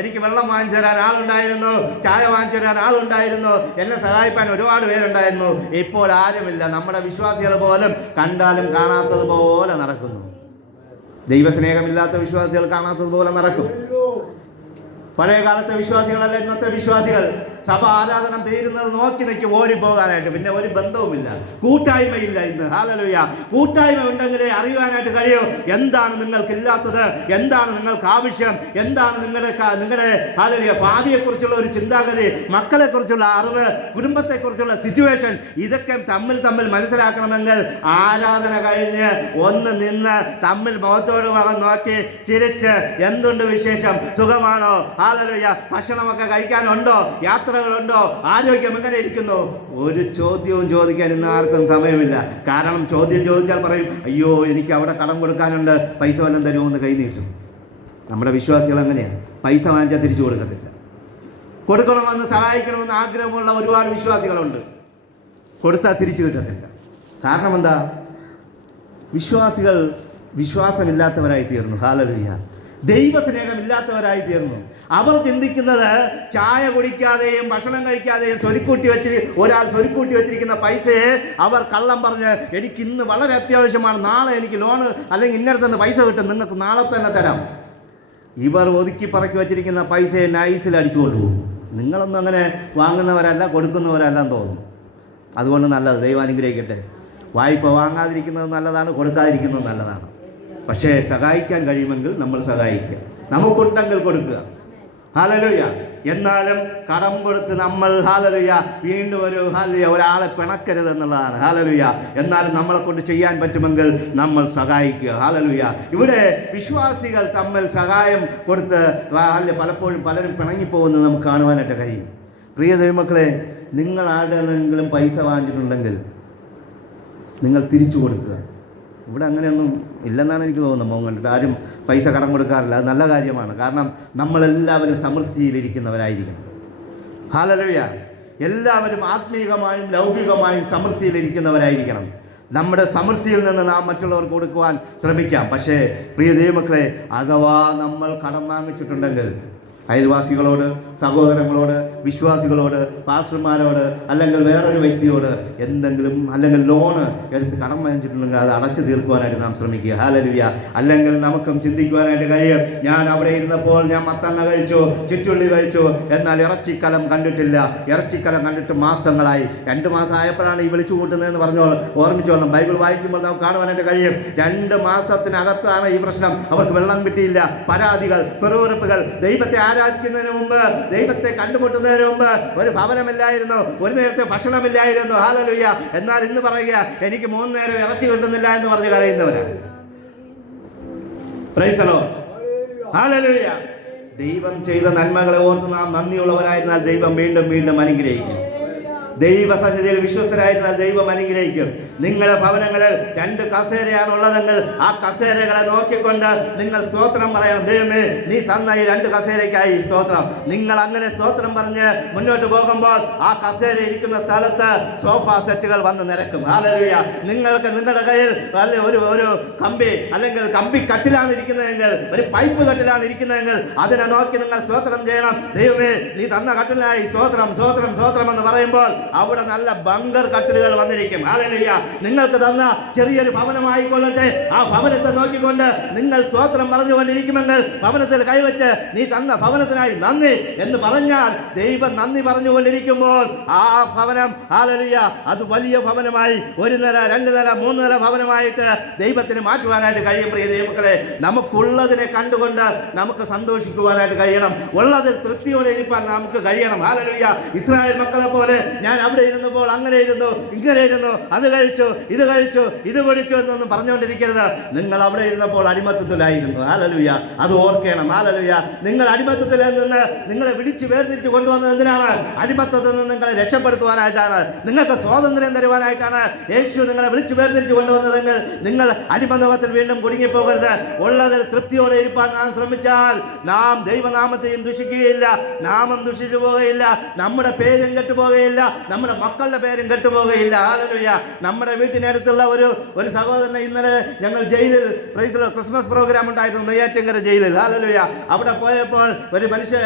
എനിക്ക് വെള്ളം വാങ്ങിച്ചു തരാൻ ആളുണ്ടായിരുന്നു, ചായ വാങ്ങിച്ചു തരാൻ ആളുണ്ടായിരുന്നു, എന്നെ സഹായിക്കാൻ ഒരുപാട് പേരുണ്ടായിരുന്നു. ഇപ്പോൾ ആരുമില്ല. നമ്മുടെ വിശ്വാസികൾ പോലും കണ്ടാലും കാണാത്തതുപോലെ നടക്കുന്നു. ദൈവസ്നേഹമില്ലാത്ത വിശ്വാസികൾ കാണാത്തതുപോലെ നടക്കും. പഴയ കാലത്തെ വിശ്വാസികളല്ല ഇന്നത്തെ വിശ്വാസികൾ. സഭ ആരാധന തീരുന്നത് നോക്കി നിൽക്കും ഓടിപ്പോകാനായിട്ട്. പിന്നെ ഒരു ബന്ധവുമില്ല, കൂട്ടായ്മയില്ല ഇന്ന്. ഹല്ലേലൂയ. കൂട്ടായ്മ ഉണ്ടെങ്കിലേ അറിയുവാനായിട്ട് കഴിയൂ എന്താണ് നിങ്ങൾക്കില്ലാത്തത്, എന്താണ് നിങ്ങൾക്ക് ആവശ്യം, എന്താണ് നിങ്ങളുടെ ഹല്ലേലൂയ ഭാവിയെക്കുറിച്ചുള്ള ഒരു ചിന്താഗതി, മക്കളെക്കുറിച്ചുള്ള അറിവ്, കുടുംബത്തെക്കുറിച്ചുള്ള സിറ്റുവേഷൻ, ഇതൊക്കെ തമ്മിൽ മനസ്സിലാക്കണമെങ്കിൽ ആരാധന കഴിഞ്ഞ് ഒന്ന് നിന്ന് തമ്മിൽ മുഖത്തോട് മുഖം നോക്കി ചിരിച്ച് എന്തുണ്ട് വിശേഷം, സുഖമാണോ, ഹല്ലേലൂയ, ഭക്ഷണമൊക്കെ കഴിക്കാനുണ്ടോ, യാത്രകളുണ്ടോ, ആരോഗ്യം എങ്ങനെ ഇരിക്കുന്നു, ഒരു ചോദ്യവും ചോദിക്കാൻ ഇന്ന് ആർക്കും സമയമില്ല. കാരണം ചോദ്യം ചോദിച്ചാൽ പറയും, അയ്യോ എനിക്ക് അവിടെ കടം കൊടുക്കാനുണ്ട്, പൈസ വല്ലതും തരുമെന്ന് കൈ നീട്ടും. നമ്മുടെ വിശ്വാസികൾ അങ്ങനെയാണ്, പൈസ വാങ്ങിച്ചാൽ തിരിച്ചു കൊടുക്കത്തില്ല. കൊടുക്കണമെന്ന് സഹായിക്കണമെന്ന് ആഗ്രഹമുള്ള ഒരുപാട് വിശ്വാസികളുണ്ട്, കൊടുത്താൽ തിരിച്ചു കിട്ടത്തില്ല. കാരണം എന്താ? വിശ്വാസികൾ വിശ്വാസമില്ലാത്തവരായി തീർന്നു. ഹല്ലേലൂയ. ദൈവസ്നേഹമില്ലാത്തവരായി തീർന്നു. അവർ ചിന്തിക്കുന്നത് ചായ കുടിക്കാതെയും ഭക്ഷണം കഴിക്കാതെയും ഒരാൾ സ്വരുക്കൂട്ടി വെച്ചിരിക്കുന്ന പൈസയെ അവർ കള്ളം പറഞ്ഞ് എനിക്ക് ഇന്ന് വളരെ അത്യാവശ്യമാണ്, നാളെ എനിക്ക് ലോണ് അല്ലെങ്കിൽ ഇന്നടത്തുനിന്ന് പൈസ കിട്ടും, നിങ്ങൾക്ക് നാളെ തന്നെ തരാം. ഇവർ ഒതുക്കി പറക്കി വെച്ചിരിക്കുന്ന പൈസയെ നൈസിൽ അടിച്ചു കൊണ്ടുപോകും. നിങ്ങളൊന്നും അങ്ങനെ വാങ്ങുന്നവരല്ല, കൊടുക്കുന്നവരല്ലെന്ന് തോന്നുന്നു. അതുകൊണ്ട് നല്ലത്, ദൈവം അനുഗ്രഹിക്കട്ടെ. വായ്പ വാങ്ങാതിരിക്കുന്നത് നല്ലതാണ്, കൊടുക്കാതിരിക്കുന്നത് നല്ലതാണ്. പക്ഷേ സഹായിക്കാൻ കഴിയുമെങ്കിൽ നമ്മൾ സഹായിക്കുക, നമുക്കുണ്ടെങ്കിൽ കൊടുക്കുക. ഹല്ലേലൂയ. എന്നാലും കടം കൊടുത്ത് നമ്മൾ ഹല്ലേലൂയ വീണ്ടും ഒരാളെ പിണക്കരുത് എന്നുള്ളതാണ്. ഹല്ലേലൂയ. എന്നാലും നമ്മളെ കൊണ്ട് ചെയ്യാൻ പറ്റുമെങ്കിൽ നമ്മൾ സഹായിക്കുക. ഹല്ലേലൂയ. ഇവിടെ വിശ്വാസികൾ തമ്മിൽ സഹായം കൊടുത്ത് പലപ്പോഴും പലരും പിണങ്ങിപ്പോകുന്നത് നമുക്ക് കാണുവാനായിട്ട് കഴിയും. പ്രിയ ദൈവമക്കളെ, നിങ്ങൾ ആരുടെയെങ്കിലും പൈസ വാങ്ങിച്ചിട്ടുണ്ടെങ്കിൽ നിങ്ങൾ തിരിച്ചു കൊടുക്കുക. ഇവിടെ അങ്ങനെയൊന്നും ഇല്ലെന്നാണ് എനിക്ക് തോന്നുന്നത്. മോൻ കണ്ടിട്ട് ആരും പൈസ കടം കൊടുക്കാറില്ല. അത് നല്ല കാര്യമാണ്. കാരണം നമ്മളെല്ലാവരും സമൃദ്ധിയിലിരിക്കുന്നവരായിരിക്കണം. ഹല്ലേലൂയ. എല്ലാവരും ആത്മീകമായും ലൗകികമായും സമൃദ്ധിയിലിരിക്കുന്നവരായിരിക്കണം. നമ്മുടെ സമൃദ്ധിയിൽ നിന്ന് നാം മറ്റുള്ളവർക്ക് കൊടുക്കുവാൻ ശ്രമിക്കാം. പക്ഷേ പ്രിയ ദൈവമക്കളെ, അഥവാ നമ്മൾ കടം വാങ്ങിച്ചിട്ടുണ്ടെങ്കിൽ അയൽവാസികളോട്, സഹോദരങ്ങളോട്, വിശ്വാസികളോട്, പാസ്റ്റർമാരോട്, അല്ലെങ്കിൽ വേറൊരു വ്യക്തിയോട് എന്തെങ്കിലും അല്ലെങ്കിൽ ലോണ് എടുത്ത് കടം വാങ്ങിച്ചിട്ടുണ്ടെങ്കിൽ അത് അടച്ചു തീർക്കുവാനായിട്ട് നാം ശ്രമിക്കുക. ഹല്ലേലൂയ. അല്ലെങ്കിൽ നമുക്കും ചിന്തിക്കുവാനായിട്ട് കഴിയും, ഞാൻ അവിടെ ഇരുന്നപ്പോൾ ഞാൻ മത്തങ്ങ കഴിച്ചു, ചുറ്റുള്ളി കഴിച്ചു, എന്നാൽ ഇറച്ചിക്കലം കണ്ടിട്ടില്ല. ഇറച്ചിക്കലം കണ്ടിട്ട് മാസങ്ങളായി. 2 മാസം ആയപ്പോഴാണ് ഈ വിളിച്ചു കൂട്ടുന്നതെന്ന് ഓർമ്മിച്ചോളണം. ബൈബിൾ വായിക്കുമ്പോൾ നമുക്ക് കാണുവാനായിട്ട് കഴിയും, 2 മാസത്തിനകത്താണ് ഈ പ്രശ്നം. അവർക്ക് വെള്ളം കിട്ടിയില്ല. പരാതികൾ, പെറുവിറുപ്പുകൾ. ദൈവത്തെ ആരാധിക്കുന്നതിന് മുമ്പ്, ദൈവത്തെ കണ്ടുമുട്ടുന്നതിന് മുമ്പ് ഒരു ഭവനമില്ലായിരുന്നു, ഒരു നേരത്തെ ഭക്ഷണമില്ലായിരുന്നു. ഹല്ലേലൂയ. എന്നാൽ ഇന്ന് പറയുക, എനിക്ക് 3 നേരം ഇറച്ചി കിട്ടുന്നില്ല എന്ന് പറഞ്ഞ് കരയുന്നവരാണ്. Praise the Lord. ഹല്ലേലൂയ. ദൈവം ചെയ്ത നന്മകളെ ഓർത്ത് നാം നന്ദിയുള്ളവരായിരുന്നാൽ ദൈവം വീണ്ടും വീണ്ടും അനുഗ്രഹിക്കും. ദൈവസന്നിധിയിൽ വിശ്വസ്തരായിരുന്നാൽ ദൈവം അനുഗ്രഹിക്കും. നിങ്ങളുടെ ഭവനങ്ങളിൽ 2 കസേരയാണ് ഉള്ളതെങ്കിൽ ആ കസേരകളെ നോക്കിക്കൊണ്ട് നിങ്ങൾ സ്തോത്രം പറയണം. ദൈവമേ, നീ തന്ന ഈ 2 കസേരയ്ക്കായി സ്തോത്രം. നിങ്ങൾ അങ്ങനെ സ്തോത്രം പറഞ്ഞ് മുന്നോട്ട് പോകുമ്പോൾ ആ കസേര ഇരിക്കുന്ന സ്ഥലത്ത് സോഫ സെറ്റുകൾ വന്ന് നിരക്കും. ഹല്ലേലൂയ. നിങ്ങൾക്ക് നിങ്ങളുടെ കയ്യിൽ ഒരു കമ്പി അല്ലെങ്കിൽ കമ്പി കട്ടിലാണ് ഇരിക്കുന്നതെങ്കിൽ, ഒരു പൈപ്പ് കട്ടിലാണ് ഇരിക്കുന്നതെങ്കിൽ അതിനെ നോക്കി നിങ്ങൾ സ്തോത്രം ചെയ്യണം. ദൈവമേ, നീ തന്ന കട്ടിലായി സ്തോത്രം, സ്തോത്രം, സ്തോത്രം എന്ന് പറയുമ്പോൾ അവിടെ നല്ല ബങ്കർ കട്ടിലുകൾ വന്നിരിക്കും. ഹല്ലേലൂയ. നിങ്ങൾക്ക് തന്ന ചെറിയൊരു ഭവനമായിക്കൊള്ളട്ടെ, ആ ഭവനത്തെ നോക്കിക്കൊണ്ട് നിങ്ങൾ സ്തോത്രം പറഞ്ഞുകൊണ്ടിരിക്കുമെങ്കിൽ ഭവനത്തിൽ കൈവച്ച് നീ തന്ന ഭവനത്തിനായി നന്ദി എന്ന് പറഞ്ഞാൽ ദൈവം നന്ദി പറഞ്ഞുകൊണ്ടിരിക്കുമ്പോൾ ആ ഭവനം ഹല്ലേലൂയ അത് വലിയ ഭവനമായി 1 നില, 2 നില, 3 നില ഭവനമായിട്ട് ദൈവത്തിന് മാറ്റുവാനായിട്ട് കഴിയും. പ്രിയ ദൈവമക്കളെ, നമുക്കുള്ളതിനെ കണ്ടുകൊണ്ട് നമുക്ക് സന്തോഷിക്കുവാനായിട്ട് കഴിയണം. ഉള്ളതിൽ തൃപ്തിയോടെ ഇരിക്കാൻ നമുക്ക് കഴിയണം. ഹല്ലേലൂയ. ഇസ്രായേൽ മക്കളെ പോലെ ഞാൻ അവിടെ ഇരുന്നപ്പോൾ അങ്ങനെ ഇരുന്നു, ഇങ്ങനെ ഇരുന്നു, അത് കഴിച്ചു, ഇത് കഴിച്ചു, ഇത് കുടിച്ചു എന്നൊന്നും പറഞ്ഞുകൊണ്ടിരിക്കരുത്. നിങ്ങൾ അവിടെ ഇരുന്നപ്പോൾ അടിമത്തത്തിലായിരുന്നു. ഹല്ലേലൂയ. അത് ഓർക്കണം. ഹല്ലേലൂയ. നിങ്ങൾ അടിമത്തത്തിൽ നിന്ന് നിങ്ങളെ വിളിച്ച് വേർതിരിച്ച് കൊണ്ടുവന്നത് എന്തിനാണ്? അടിമത്തത്തിൽ നിന്ന് നിങ്ങളെ രക്ഷപ്പെടുത്തുവാനായിട്ടാണ്, നിങ്ങൾക്ക് സ്വാതന്ത്ര്യം തരുവാനായിട്ടാണ് യേശു നിങ്ങളെ വിളിച്ച് വേർതിരിച്ച് കൊണ്ടുവന്നതെങ്കിൽ നിങ്ങൾ അടിമത്തത്തിൽ വീണ്ടും കുടുങ്ങിപ്പോകരുത്. ഉള്ളതിൽ തൃപ്തിയോടെ ഇരിപ്പാൻ നാം ശ്രമിച്ചാൽ നാം ദൈവനാമത്തെയും ദുഷിക്കുകയില്ല, നാമം ദുഷിച്ചു പോകുകയില്ല, നമ്മുടെ പേരും കെട്ടുപോകുകയില്ല, നമ്മുടെ മക്കളുടെ പേരും കെട്ടുപോകുകയില്ല. ഹല്ലേലൂയ. നമ്മുടെ വീട്ടിനടുത്തുള്ള ഒരു സഹോദരനെ ഇന്നലെ ഞങ്ങൾ ജയിലിൽ ക്രിസ്മസ് പ്രോഗ്രാം ഉണ്ടായിരുന്നു, നെയ്യാറ്റിൻകര ജയിലിൽ. ഹല്ലേലൂയ. അവിടെ പോയപ്പോൾ ഒരു മനുഷ്യൻ,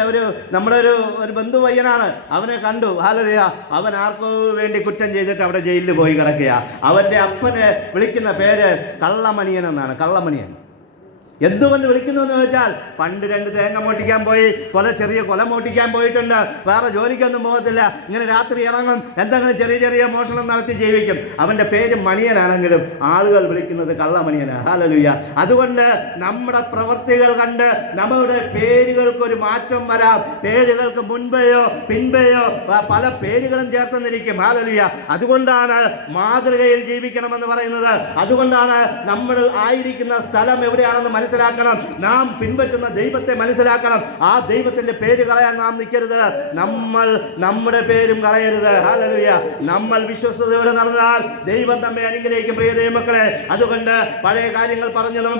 നമ്മുടെ ഒരു ബന്ധു പയ്യനാണ്, അവനെ കണ്ടു. ഹല്ലേലൂയ. അവൻ ആർക്കോ വേണ്ടി കുറ്റം ചെയ്തിട്ട് അവിടെ ജയിലിൽ പോയി കിടക്കുക. അവൻ്റെ അപ്പനെ വിളിക്കുന്ന പേര് കള്ളമണിയൻ എന്നാണ്. കള്ളമണിയൻ എന്തുകൊണ്ട് വിളിക്കുന്നു എന്ന് വെച്ചാൽ, പണ്ട് 2 തേങ്ങ മോട്ടിക്കാൻ പോയി, ചെറിയ കൊല മോട്ടിക്കാൻ പോയിട്ടുണ്ട്, വേറെ ജോലിക്കൊന്നും പോകത്തില്ല, ഇങ്ങനെ രാത്രി ഇറങ്ങും, എന്തെങ്കിലും ചെറിയ മോഷണം നടത്തി ജീവിക്കും. അവൻ്റെ പേര് മണിയനാണെങ്കിലും ആളുകൾ വിളിക്കുന്നത് കള്ളമണിയനാണ്. ഹല്ലേലൂയ. അതുകൊണ്ട് നമ്മുടെ പ്രവൃത്തികൾ കണ്ട് നമ്മുടെ പേരുകൾക്കൊരു മാറ്റം വരാം. പേരുകൾക്ക് മുൻപെയോ പിൻപെയോ പല പേരുകളും ചേർത്തുന്നിരിക്കും. ഹല്ലേലൂയ. അതുകൊണ്ടാണ് മാതൃകയിൽ ജീവിക്കണമെന്ന് പറയുന്നത്. അതുകൊണ്ടാണ് നമ്മൾ ആയിരിക്കുന്ന സ്ഥലം എവിടെയാണെന്ന് മനസ്സിലാക്കണം. നാം പിൻപറ്റുന്ന ദൈവത്തെ മനസ്സിലാക്കണം. ആ ദൈവത്തിന്റെ പേര് കളയാൻ നാം നിൽക്കരുത്. നമ്മൾ നമ്മുടെ പേരും കളയരുത്. ഹല്ലേലൂയ. നമ്മൾ വിശ്വസ്തയോടെ നടന്നാൽ ദൈവം നമ്മെ അനുഗ്രഹിക്കും. പ്രിയ ദൈവമക്കളെ, അതുകൊണ്ട് പഴയ കാര്യങ്ങൾ പറഞ്ഞ് നമ്മൾ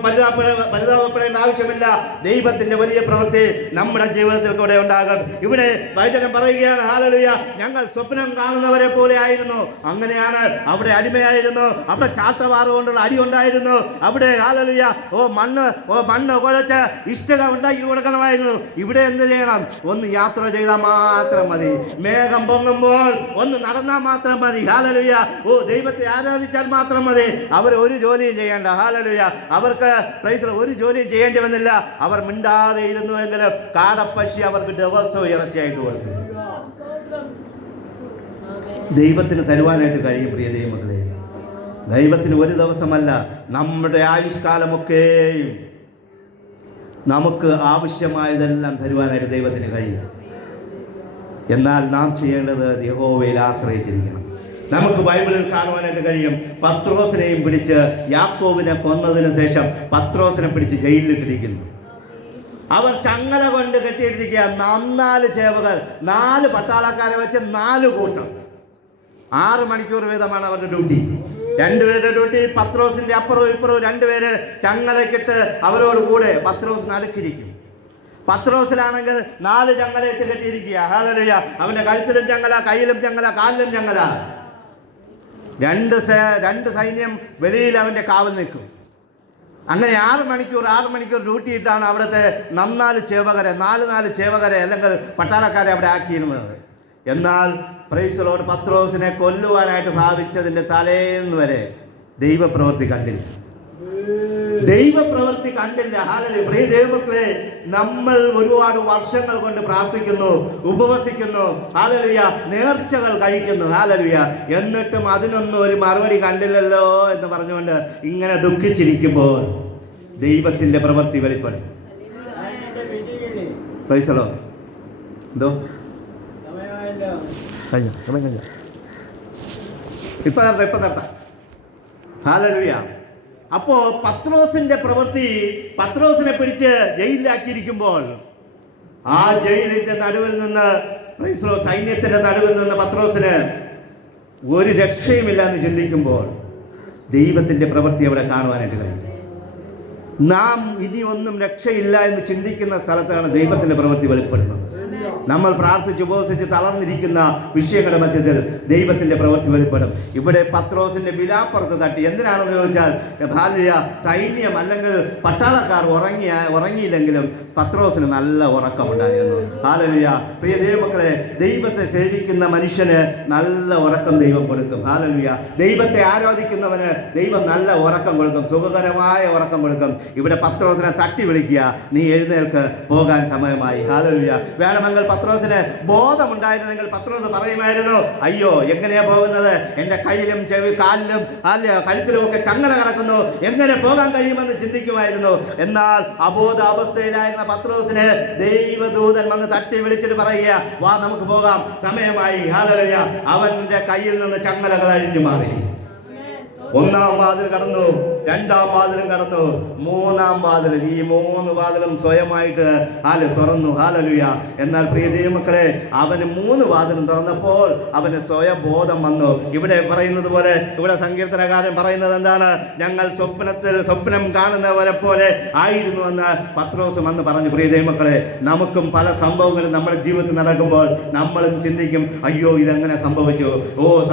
പരിതാപപ്പെടേണ്ട ആവശ്യമില്ല. ദൈവത്തിന്റെ വലിയ പ്രവൃത്തി നമ്മുടെ ജീവിതത്തിൽ കൂടെ ഉണ്ടാകും. ഇവിടെ വചനം പറയുകയാണ്, ഹല്ലേലൂയ, ഞങ്ങൾ സ്വപ്നം കാണുന്നവരെ പോലെ ആയിരുന്നു. അങ്ങനെയാണ്. അവിടെ അടിമയായിരുന്നു, അവിടെ ചാട്ടവാറ് കൊണ്ടുള്ള അടി ഉണ്ടായിരുന്നു, അവിടെ ഹല്ലേലൂയ മണ്ണ് മണ്ണ് കുഴച്ച് ഇഷ്ടിക ഉണ്ടാക്കി കൊടുക്കണമായിരുന്നു. ഇവിടെ എന്ത് ചെയ്യണം? ഒന്ന് യാത്ര ചെയ്താൽ മാത്രം മതി. മേഘം പൊങ്ങുമ്പോൾ ഒന്ന് നടന്നാൽ മാത്രം മതി. ഹല്ലേലൂയ. ദൈവത്തെ ആരാധിച്ചാൽ മാത്രം മതി. അവർ ഒരു ജോലിയും ചെയ്യേണ്ട. ഹല്ലേലൂയ. അവർക്ക് ഒരു ജോലിയും ചെയ്യേണ്ടി വന്നില്ല. അവർ മിണ്ടാതെ ഇരുന്നുവെങ്കിലും കാടപ്പക്ഷി അവർക്ക് ദിവസവും ഇറച്ചിയായിട്ട് കൊടുത്തു. ദൈവത്തിന് തരുവാനായിട്ട് കഴിയും. പ്രിയ ദൈവമക്കളെ, ദൈവത്തിന് ഒരു ദിവസമല്ല, നമ്മുടെ ആയുഷ്കാലമൊക്കെയും നമുക്ക് ആവശ്യമായതെല്ലാം തരുവാനായിട്ട് ദൈവത്തിന് കഴിയും. എന്നാൽ നാം ചെയ്യേണ്ടത് യഹോവയിൽ ആശ്രയിച്ചിരിക്കണം. നമുക്ക് ബൈബിളിൽ കാണുവാനായിട്ട് കഴിയും, പത്രോസിനെയും പിടിച്ച് യാക്കോബിനെ കൊന്നതിന് ശേഷം പത്രോസിനെ പിടിച്ച് ജയിലിലിട്ടിരിക്കുന്നു. അവർ ചങ്ങല കൊണ്ട് കെട്ടിയിട്ടിരിക്കുക. 4 ചേവകർ, 4 പട്ടാളക്കാരെ വെച്ച് 4 കൂട്ടം. 6 മണിക്കൂർ വീതമാണ് അവരുടെ ഡ്യൂട്ടി. 2 പേരുടെ ഡ്യൂട്ടി. പത്രോസിന്റെ അപ്പുറവും ഇപ്പുറവും 2 പേര് ചങ്ങലക്കിട്ട് അവരോട് കൂടെ പത്രോസ് നടുക്കിരിക്കും. പത്രോസിലാണെങ്കിൽ 4 ചങ്ങലയിട്ട് കെട്ടിയിരിക്കുക. ഹല്ലേലൂയ. അവന്റെ കഴുത്തിലും ചങ്ങല, കയ്യിലും ചങ്ങല, കാലിലും ചങ്ങല. 2 സൈന്യം വെളിയിൽ അവന്റെ കാവൽ നിൽക്കും. അങ്ങനെ 6 മണിക്കൂർ ഡ്യൂട്ടി ഇട്ടാണ് അവിടുത്തെ 4 ചേവകരെ, 4 ചേവകരെ അല്ലെങ്കിൽ പട്ടാളക്കാരെ അവിടെ ആക്കിയിരുന്നത്. എന്നാൽ പ്രൈസ് ദി ലോർഡ്, പത്രോസിനെ കൊല്ലുവാനായിട്ട് ഭാവിച്ചതിൻ്റെ തലേന്ന് വരെ ദൈവപ്രവൃത്തി കണ്ടില്ല. ഹല്ലേലൂയ. പ്രിയ ദൈവമക്കളെ, നമ്മൾ ഒരുപാട് വർഷങ്ങൾ കൊണ്ട് പ്രാർത്ഥിക്കുന്നു, ഉപവസിക്കുന്നു, ഹല്ലേലൂയ, നേർച്ചകൾ കഴിക്കുന്നു, ഹല്ലേലൂയ, എന്നിട്ടും അതിനൊന്നും ഒരു മറുപടി കണ്ടില്ലല്ലോ എന്ന് പറഞ്ഞുകൊണ്ട് ഇങ്ങനെ ദുഃഖിച്ചിരിക്കുമ്പോൾ ദൈവത്തിന്റെ പ്രവൃത്തി വെളിപ്പെടും. Praise the Lord. എന്തോ ഇപ്പൊ നിർത്താം. ഹല്ലേലൂയ. അപ്പോ പത്രോസിന്റെ പ്രവൃത്തി, പത്രോസിനെ പിടിച്ച് ജയിലിലാക്കിയിരിക്കുമ്പോൾ ആ ജയിലിന്റെ നടുവിൽ നിന്ന്, സൈന്യത്തിന്റെ നടുവിൽ നിന്ന് പത്രോസിന് ഒരു രക്ഷയുമില്ല എന്ന് ചിന്തിക്കുമ്പോൾ ദൈവത്തിന്റെ പ്രവൃത്തി അവിടെ കാണുവാനായിട്ട് കഴിയും. നാം ഇനി ഒന്നും രക്ഷയില്ല എന്ന് ചിന്തിക്കുന്ന സ്ഥലത്താണ് ദൈവത്തിന്റെ പ്രവൃത്തി വെളിപ്പെടുന്നത്. നമ്മൾ പ്രാർത്ഥിച്ച് ഉപവസിച്ച് തളർന്നിരിക്കുന്ന വിഷയങ്ങളുടെ മധ്യത്തിൽ ദൈവത്തിന്റെ പ്രവൃത്തി വെളിപ്പെടും. ഇവിടെ പത്രോസിന്റെ വിലാപ്പുറത്ത് തട്ടി. എന്തിനാണെന്ന് ചോദിച്ചാൽ, സൈന്യം അല്ലെങ്കിൽ പട്ടാളക്കാർ ഉറങ്ങിയില്ലെങ്കിലും പത്രോസിന് നല്ല ഉറക്കമുണ്ടായിരുന്നു. ഹല്ലേലൂയ. പ്രിയ ദൈവമക്കളെ, ദൈവത്തെ സേവിക്കുന്ന മനുഷ്യന് നല്ല ഉറക്കം ദൈവം കൊടുക്കും. ഹല്ലേലൂയ. ദൈവത്തെ ആരാധിക്കുന്നവന് ദൈവം നല്ല ഉറക്കം കൊടുക്കും, സുഖകരമായ ഉറക്കം കൊടുക്കും. ഇവിടെ പത്രോസിനെ തട്ടി വിളിക്കുക, നീ എഴുന്നേൽക്ക്, പോകാൻ സമയമായി. ഹല്ലേലൂയ. വേണമെങ്കിൽ പത്രോസിന് ബോധമുണ്ടായിരുന്നെങ്കിൽ പത്രോസ് പറയുമായിരുന്നു, അയ്യോ, എങ്ങനെയാ പോകുന്നത്? എൻ്റെ കയ്യിലും കാലിലും കഴുത്തിലും ഒക്കെ ചങ്ങല കിടക്കുന്നു, എങ്ങനെ പോകാൻ കഴിയുമെന്ന് ചിന്തിക്കുമായിരുന്നു. എന്നാൽ അബോധാവസ്ഥയിലായിരുന്ന പത്രോസിനെ ദൈവദൂതൻ വന്ന് തട്ടി വിളിച്ചിട്ട് പറയുക, വാ, നമുക്ക് പോകാം, സമയമായി. ഹല്ലേലൂയ. അവന്റെ കയ്യിൽ നിന്ന് ചങ്ങലകൾ അഴിഞ്ഞു മാറി. 1-ാം വാതിൽ കടന്നു, 2-ാം വാതിലും കടന്നു, 3-ാം വാതിലും. ഈ 3 വാതിലും സ്വയമായിട്ട് തുറന്നു. ഹല്ലേലൂയ. എന്നാൽ പ്രിയ ദൈവമക്കളെ, അവന് 3 വാതിലും തുറന്നപ്പോൾ അവന് സ്വയബോധം വന്നു. ഇവിടെ പറയുന്നത് പോലെ, ഇവിടെ സങ്കീർത്തനകാരൻ പറയുന്നത് എന്താണ്? ഞങ്ങൾ സ്വപ്നം കാണുന്നവരെ പോലെ ആയിരുന്നു എന്ന് പത്രോസ് വന്ന് പറഞ്ഞു. പ്രിയ ദൈവമക്കളെ, നമുക്കും പല സംഭവങ്ങളും നമ്മുടെ ജീവിതത്തിൽ നടക്കുമ്പോൾ നമ്മളും ചിന്തിക്കും, അയ്യോ, ഇതെങ്ങനെ സംഭവിച്ചു?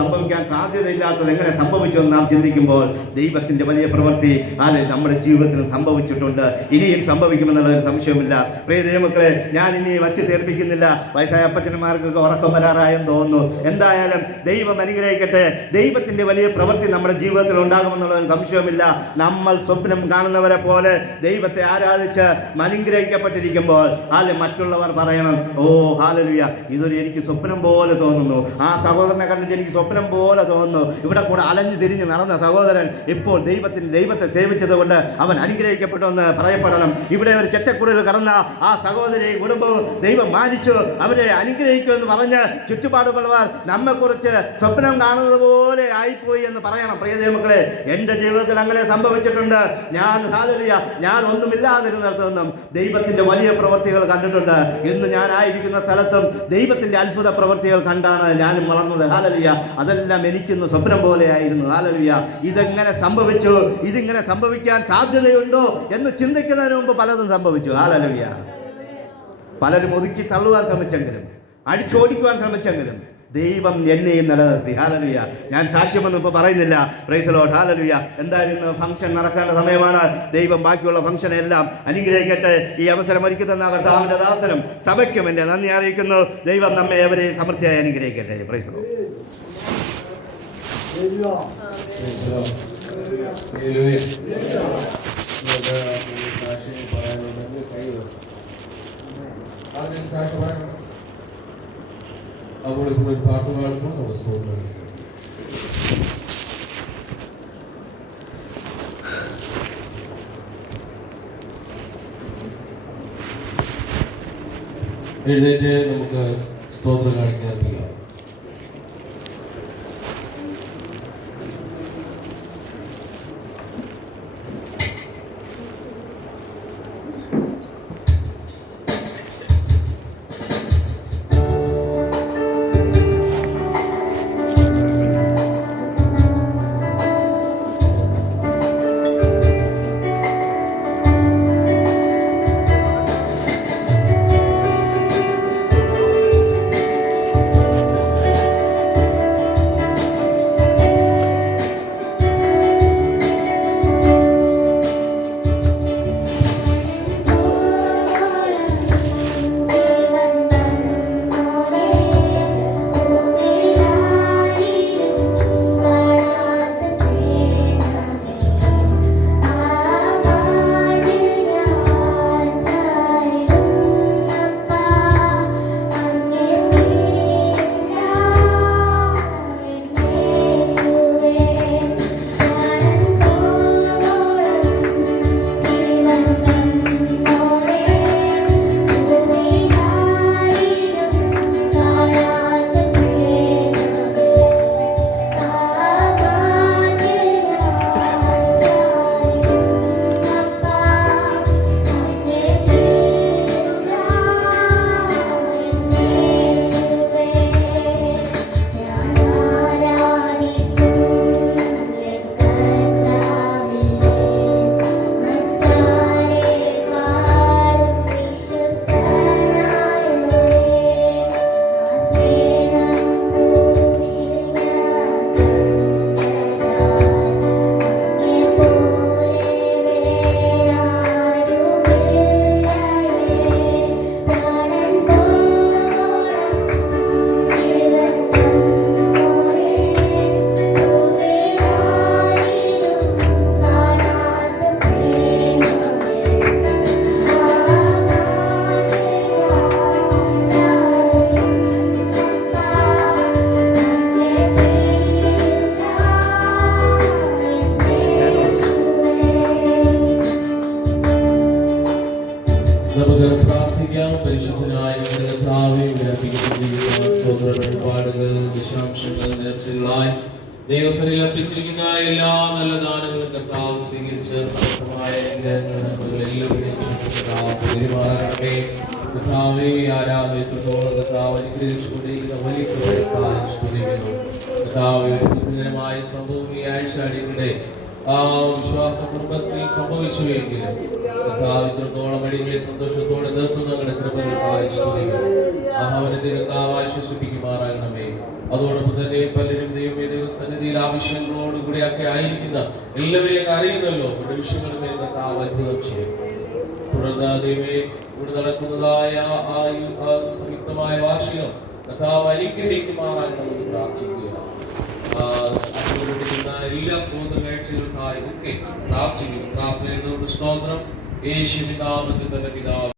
സംഭവിക്കാൻ സാധ്യതയില്ലാത്തത് എങ്ങനെ സംഭവിച്ചു എന്ന് നാം ചിന്തിക്കുമ്പോൾ ദൈവത്തിന്റെ വലിയ പ്രവൃത്തി നമ്മുടെ ജീവിതത്തിൽ സംഭവിച്ചിട്ടുണ്ട്, ഇനിയും സംഭവിക്കുമെന്നുള്ളൊരു സംശയമില്ല. പ്രിയ ദൈവമക്കളെ, ഞാൻ ഇനി വച്ച് തീർപ്പിക്കുന്നില്ല. വയസ്സായ അപ്പച്ചന്മാർക്കൊക്കെ ഉറക്കം വരാറായെന്ന് തോന്നുന്നു. എന്തായാലും ദൈവം അനുഗ്രഹിക്കട്ടെ. ദൈവത്തിന്റെ വലിയ പ്രവൃത്തി നമ്മുടെ ജീവിതത്തിൽ ഉണ്ടാകുമെന്നുള്ളൊരു സംശയമില്ല. നമ്മൾ സ്വപ്നം കാണുന്നവരെ പോലെ ദൈവത്തെ ആരാധിച്ച് അനുഗ്രഹിക്കപ്പെട്ടിരിക്കുമ്പോൾ മറ്റുള്ളവർ പറയണം, ഹല്ലേലൂയ, ഇതൊരു എനിക്ക് സ്വപ്നം പോലെ തോന്നുന്നു, ആ സഹോദരനെ കണ്ടിട്ട് എനിക്ക് സ്വപ്നം പോലെ തോന്നുന്നു, ഇവിടെ കൂടെ അലഞ്ഞു തിരിഞ്ഞ് നടന്ന സഹോദരൻ ഇപ്പോൾ ദൈവത്തെ സേവിച്ചത് കൊണ്ട് അവൻ അനുഗ്രഹിക്കപ്പെട്ടു എന്ന് പറയപ്പെടണം. ഇവിടെ ഒരു ചെറ്റക്കുടൽ കടന്ന ആ സഹോദരി കുടുംബവും ദൈവം മാനിച്ചു, അവരെ അനുഗ്രഹിക്കുമെന്ന് പറഞ്ഞ് ചുറ്റുപാടുള്ളവർ നമ്മെക്കുറിച്ച് സ്വപ്നം കാണുന്നത് പോലെ ആയിപ്പോയി എന്ന് പറയണം. പ്രിയ ദൈവമക്കളെ, എൻ്റെ ജീവിതത്തിൽ അങ്ങനെ സംഭവിച്ചിട്ടുണ്ട്. ഞാൻ ഒന്നുമില്ലാതിരുന്നിടത്തുനിന്നും ദൈവത്തിന്റെ വലിയ പ്രവൃത്തികൾ കണ്ടിട്ടുണ്ട്. ഇന്ന് ഞാൻ ആയിരിക്കുന്ന സ്ഥലത്തും ദൈവത്തിന്റെ അത്ഭുത പ്രവൃത്തികൾ കണ്ടാണ് ഞാനും വളർന്നത്. ഹല്ലേലൂയ. അതെല്ലാം എനിക്കിന്ന് സ്വപ്നം പോലെയായിരുന്നു. ഹല്ലേലൂയ. ഇതെങ്ങനെ സംഭവിച്ചു? ഇതിങ്ങനെ സംഭവിക്കാൻ സാധ്യതയുണ്ടോ എന്ന് ചിന്തിക്കുന്നതിന് മുമ്പ് പലതും സംഭവിച്ചു. ഹല്ലേലൂയ. പലരും ഒതുക്കി തള്ളുവാൻ ശ്രമിച്ചെങ്കിലും, അടിച്ചോടിക്കുവാൻ ശ്രമിച്ചെങ്കിലും ദൈവം എന്നെയും നിലനിർത്തി. ഹല്ലേലൂയ. ഞാൻ സാക്ഷ്യമൊന്നും ഇപ്പോൾ പറയുന്നില്ല. Price the Lord. ഹല്ലേലൂയ. എന്തായാലും ഇന്ന് ഫംഗ്ഷൻ നടക്കേണ്ട സമയമാണ്. ദൈവം ബാക്കിയുള്ള ഫംഗ്ഷൻ എല്ലാം അനുഗ്രഹിക്കട്ടെ. ഈ അവസരം ഒരുക്കി തന്ന കർത്താവിന്റെ ദാസനും സഭയ്ക്കും എൻ്റെ നന്ദി അറിയിക്കുന്നു. ദൈവം നമ്മെ അവരെ സമൃദ്ധിയായി അനുഗ്രഹിക്കട്ടെ. Price the Lord. അപ്പോൾ ഇപ്പോൾ ഒരു പാട്ട് പാടുമ്പോൾ നമുക്ക് സ്തോത്രം. എഴുന്നേറ്റ് നമുക്ക് സ്തോത്രം കാണിക്കാൻ അറിയാം. നമുക്ക് പ്രാർത്ഥിക്കാം. പരിശുദ്ധനായ കർത്താവേ, പാടുകൾ ദശാംശങ്ങൾ നേർച്ചകളായി ദൈവസന്നിധിയിൽ അർപ്പിച്ചിരിക്കുന്ന എല്ലാ നല്ല ദാനങ്ങളും കർത്താവ് സ്വീകരിച്ച് സമർത്ഥമായ എല്ലാവരെയും പെരുമാറണമേ. കർത്താവേ, ആരാധനത്തോളം കർത്താവ് അനുഗ്രഹിച്ചുകൊണ്ടിരിക്കുന്ന വലിയ സ്തുതിക്കുന്നു. കർത്താവേ, ബുദ്ധികരമായ സംഭവം ഈ ആഴ്ച അടിയുടെ ആ വിശ്വാസ കുടുംബത്തിൽ സംഭവിച്ചുവെങ്കിലും കർത്താവിത്രത്തോളം അടികളെ സന്തോഷത്തോടെ നിർത്തുന്ന ഞങ്ങളുടെ കൃപകൾക്കായി സ്തുതിക്കുന്നു. അവനെ കർത്താവ് ആശ്വസിപ്പിക്കുമാറാകണമേ. അതോടൊപ്പം തന്നെ പലരും ദൈവസന്നിധിയിൽ ആവശ്യങ്ങളോടുകൂടി ഒക്കെ ആയിരിക്കുന്ന എല്ലാവരെയും അറിയുന്നല്ലോ. ഇവിടെ വിഷയങ്ങളുടെ കർത്താവ് അത്ഭുതം ചെയ്യും. തുടർന്ന് ദൈവമേ, ഇവിടെ നടക്കുന്നതായ ആ സംയുക്തമായ വാർഷികം കർത്താവ് അനുഗ്രഹിക്കുമാറാൻ നമുക്ക് പ്രാർത്ഥിക്കുക. എല്ലാ സ്തോത്ര കാഴ്ചകൾക്കായി ഒക്കെ പ്രാർത്ഥിക്കും. പ്രാർത്ഥനയോട് സ്തോത്രം യേശുവിൻ നാമത്തിൽ തന്നെ പിതാവ്.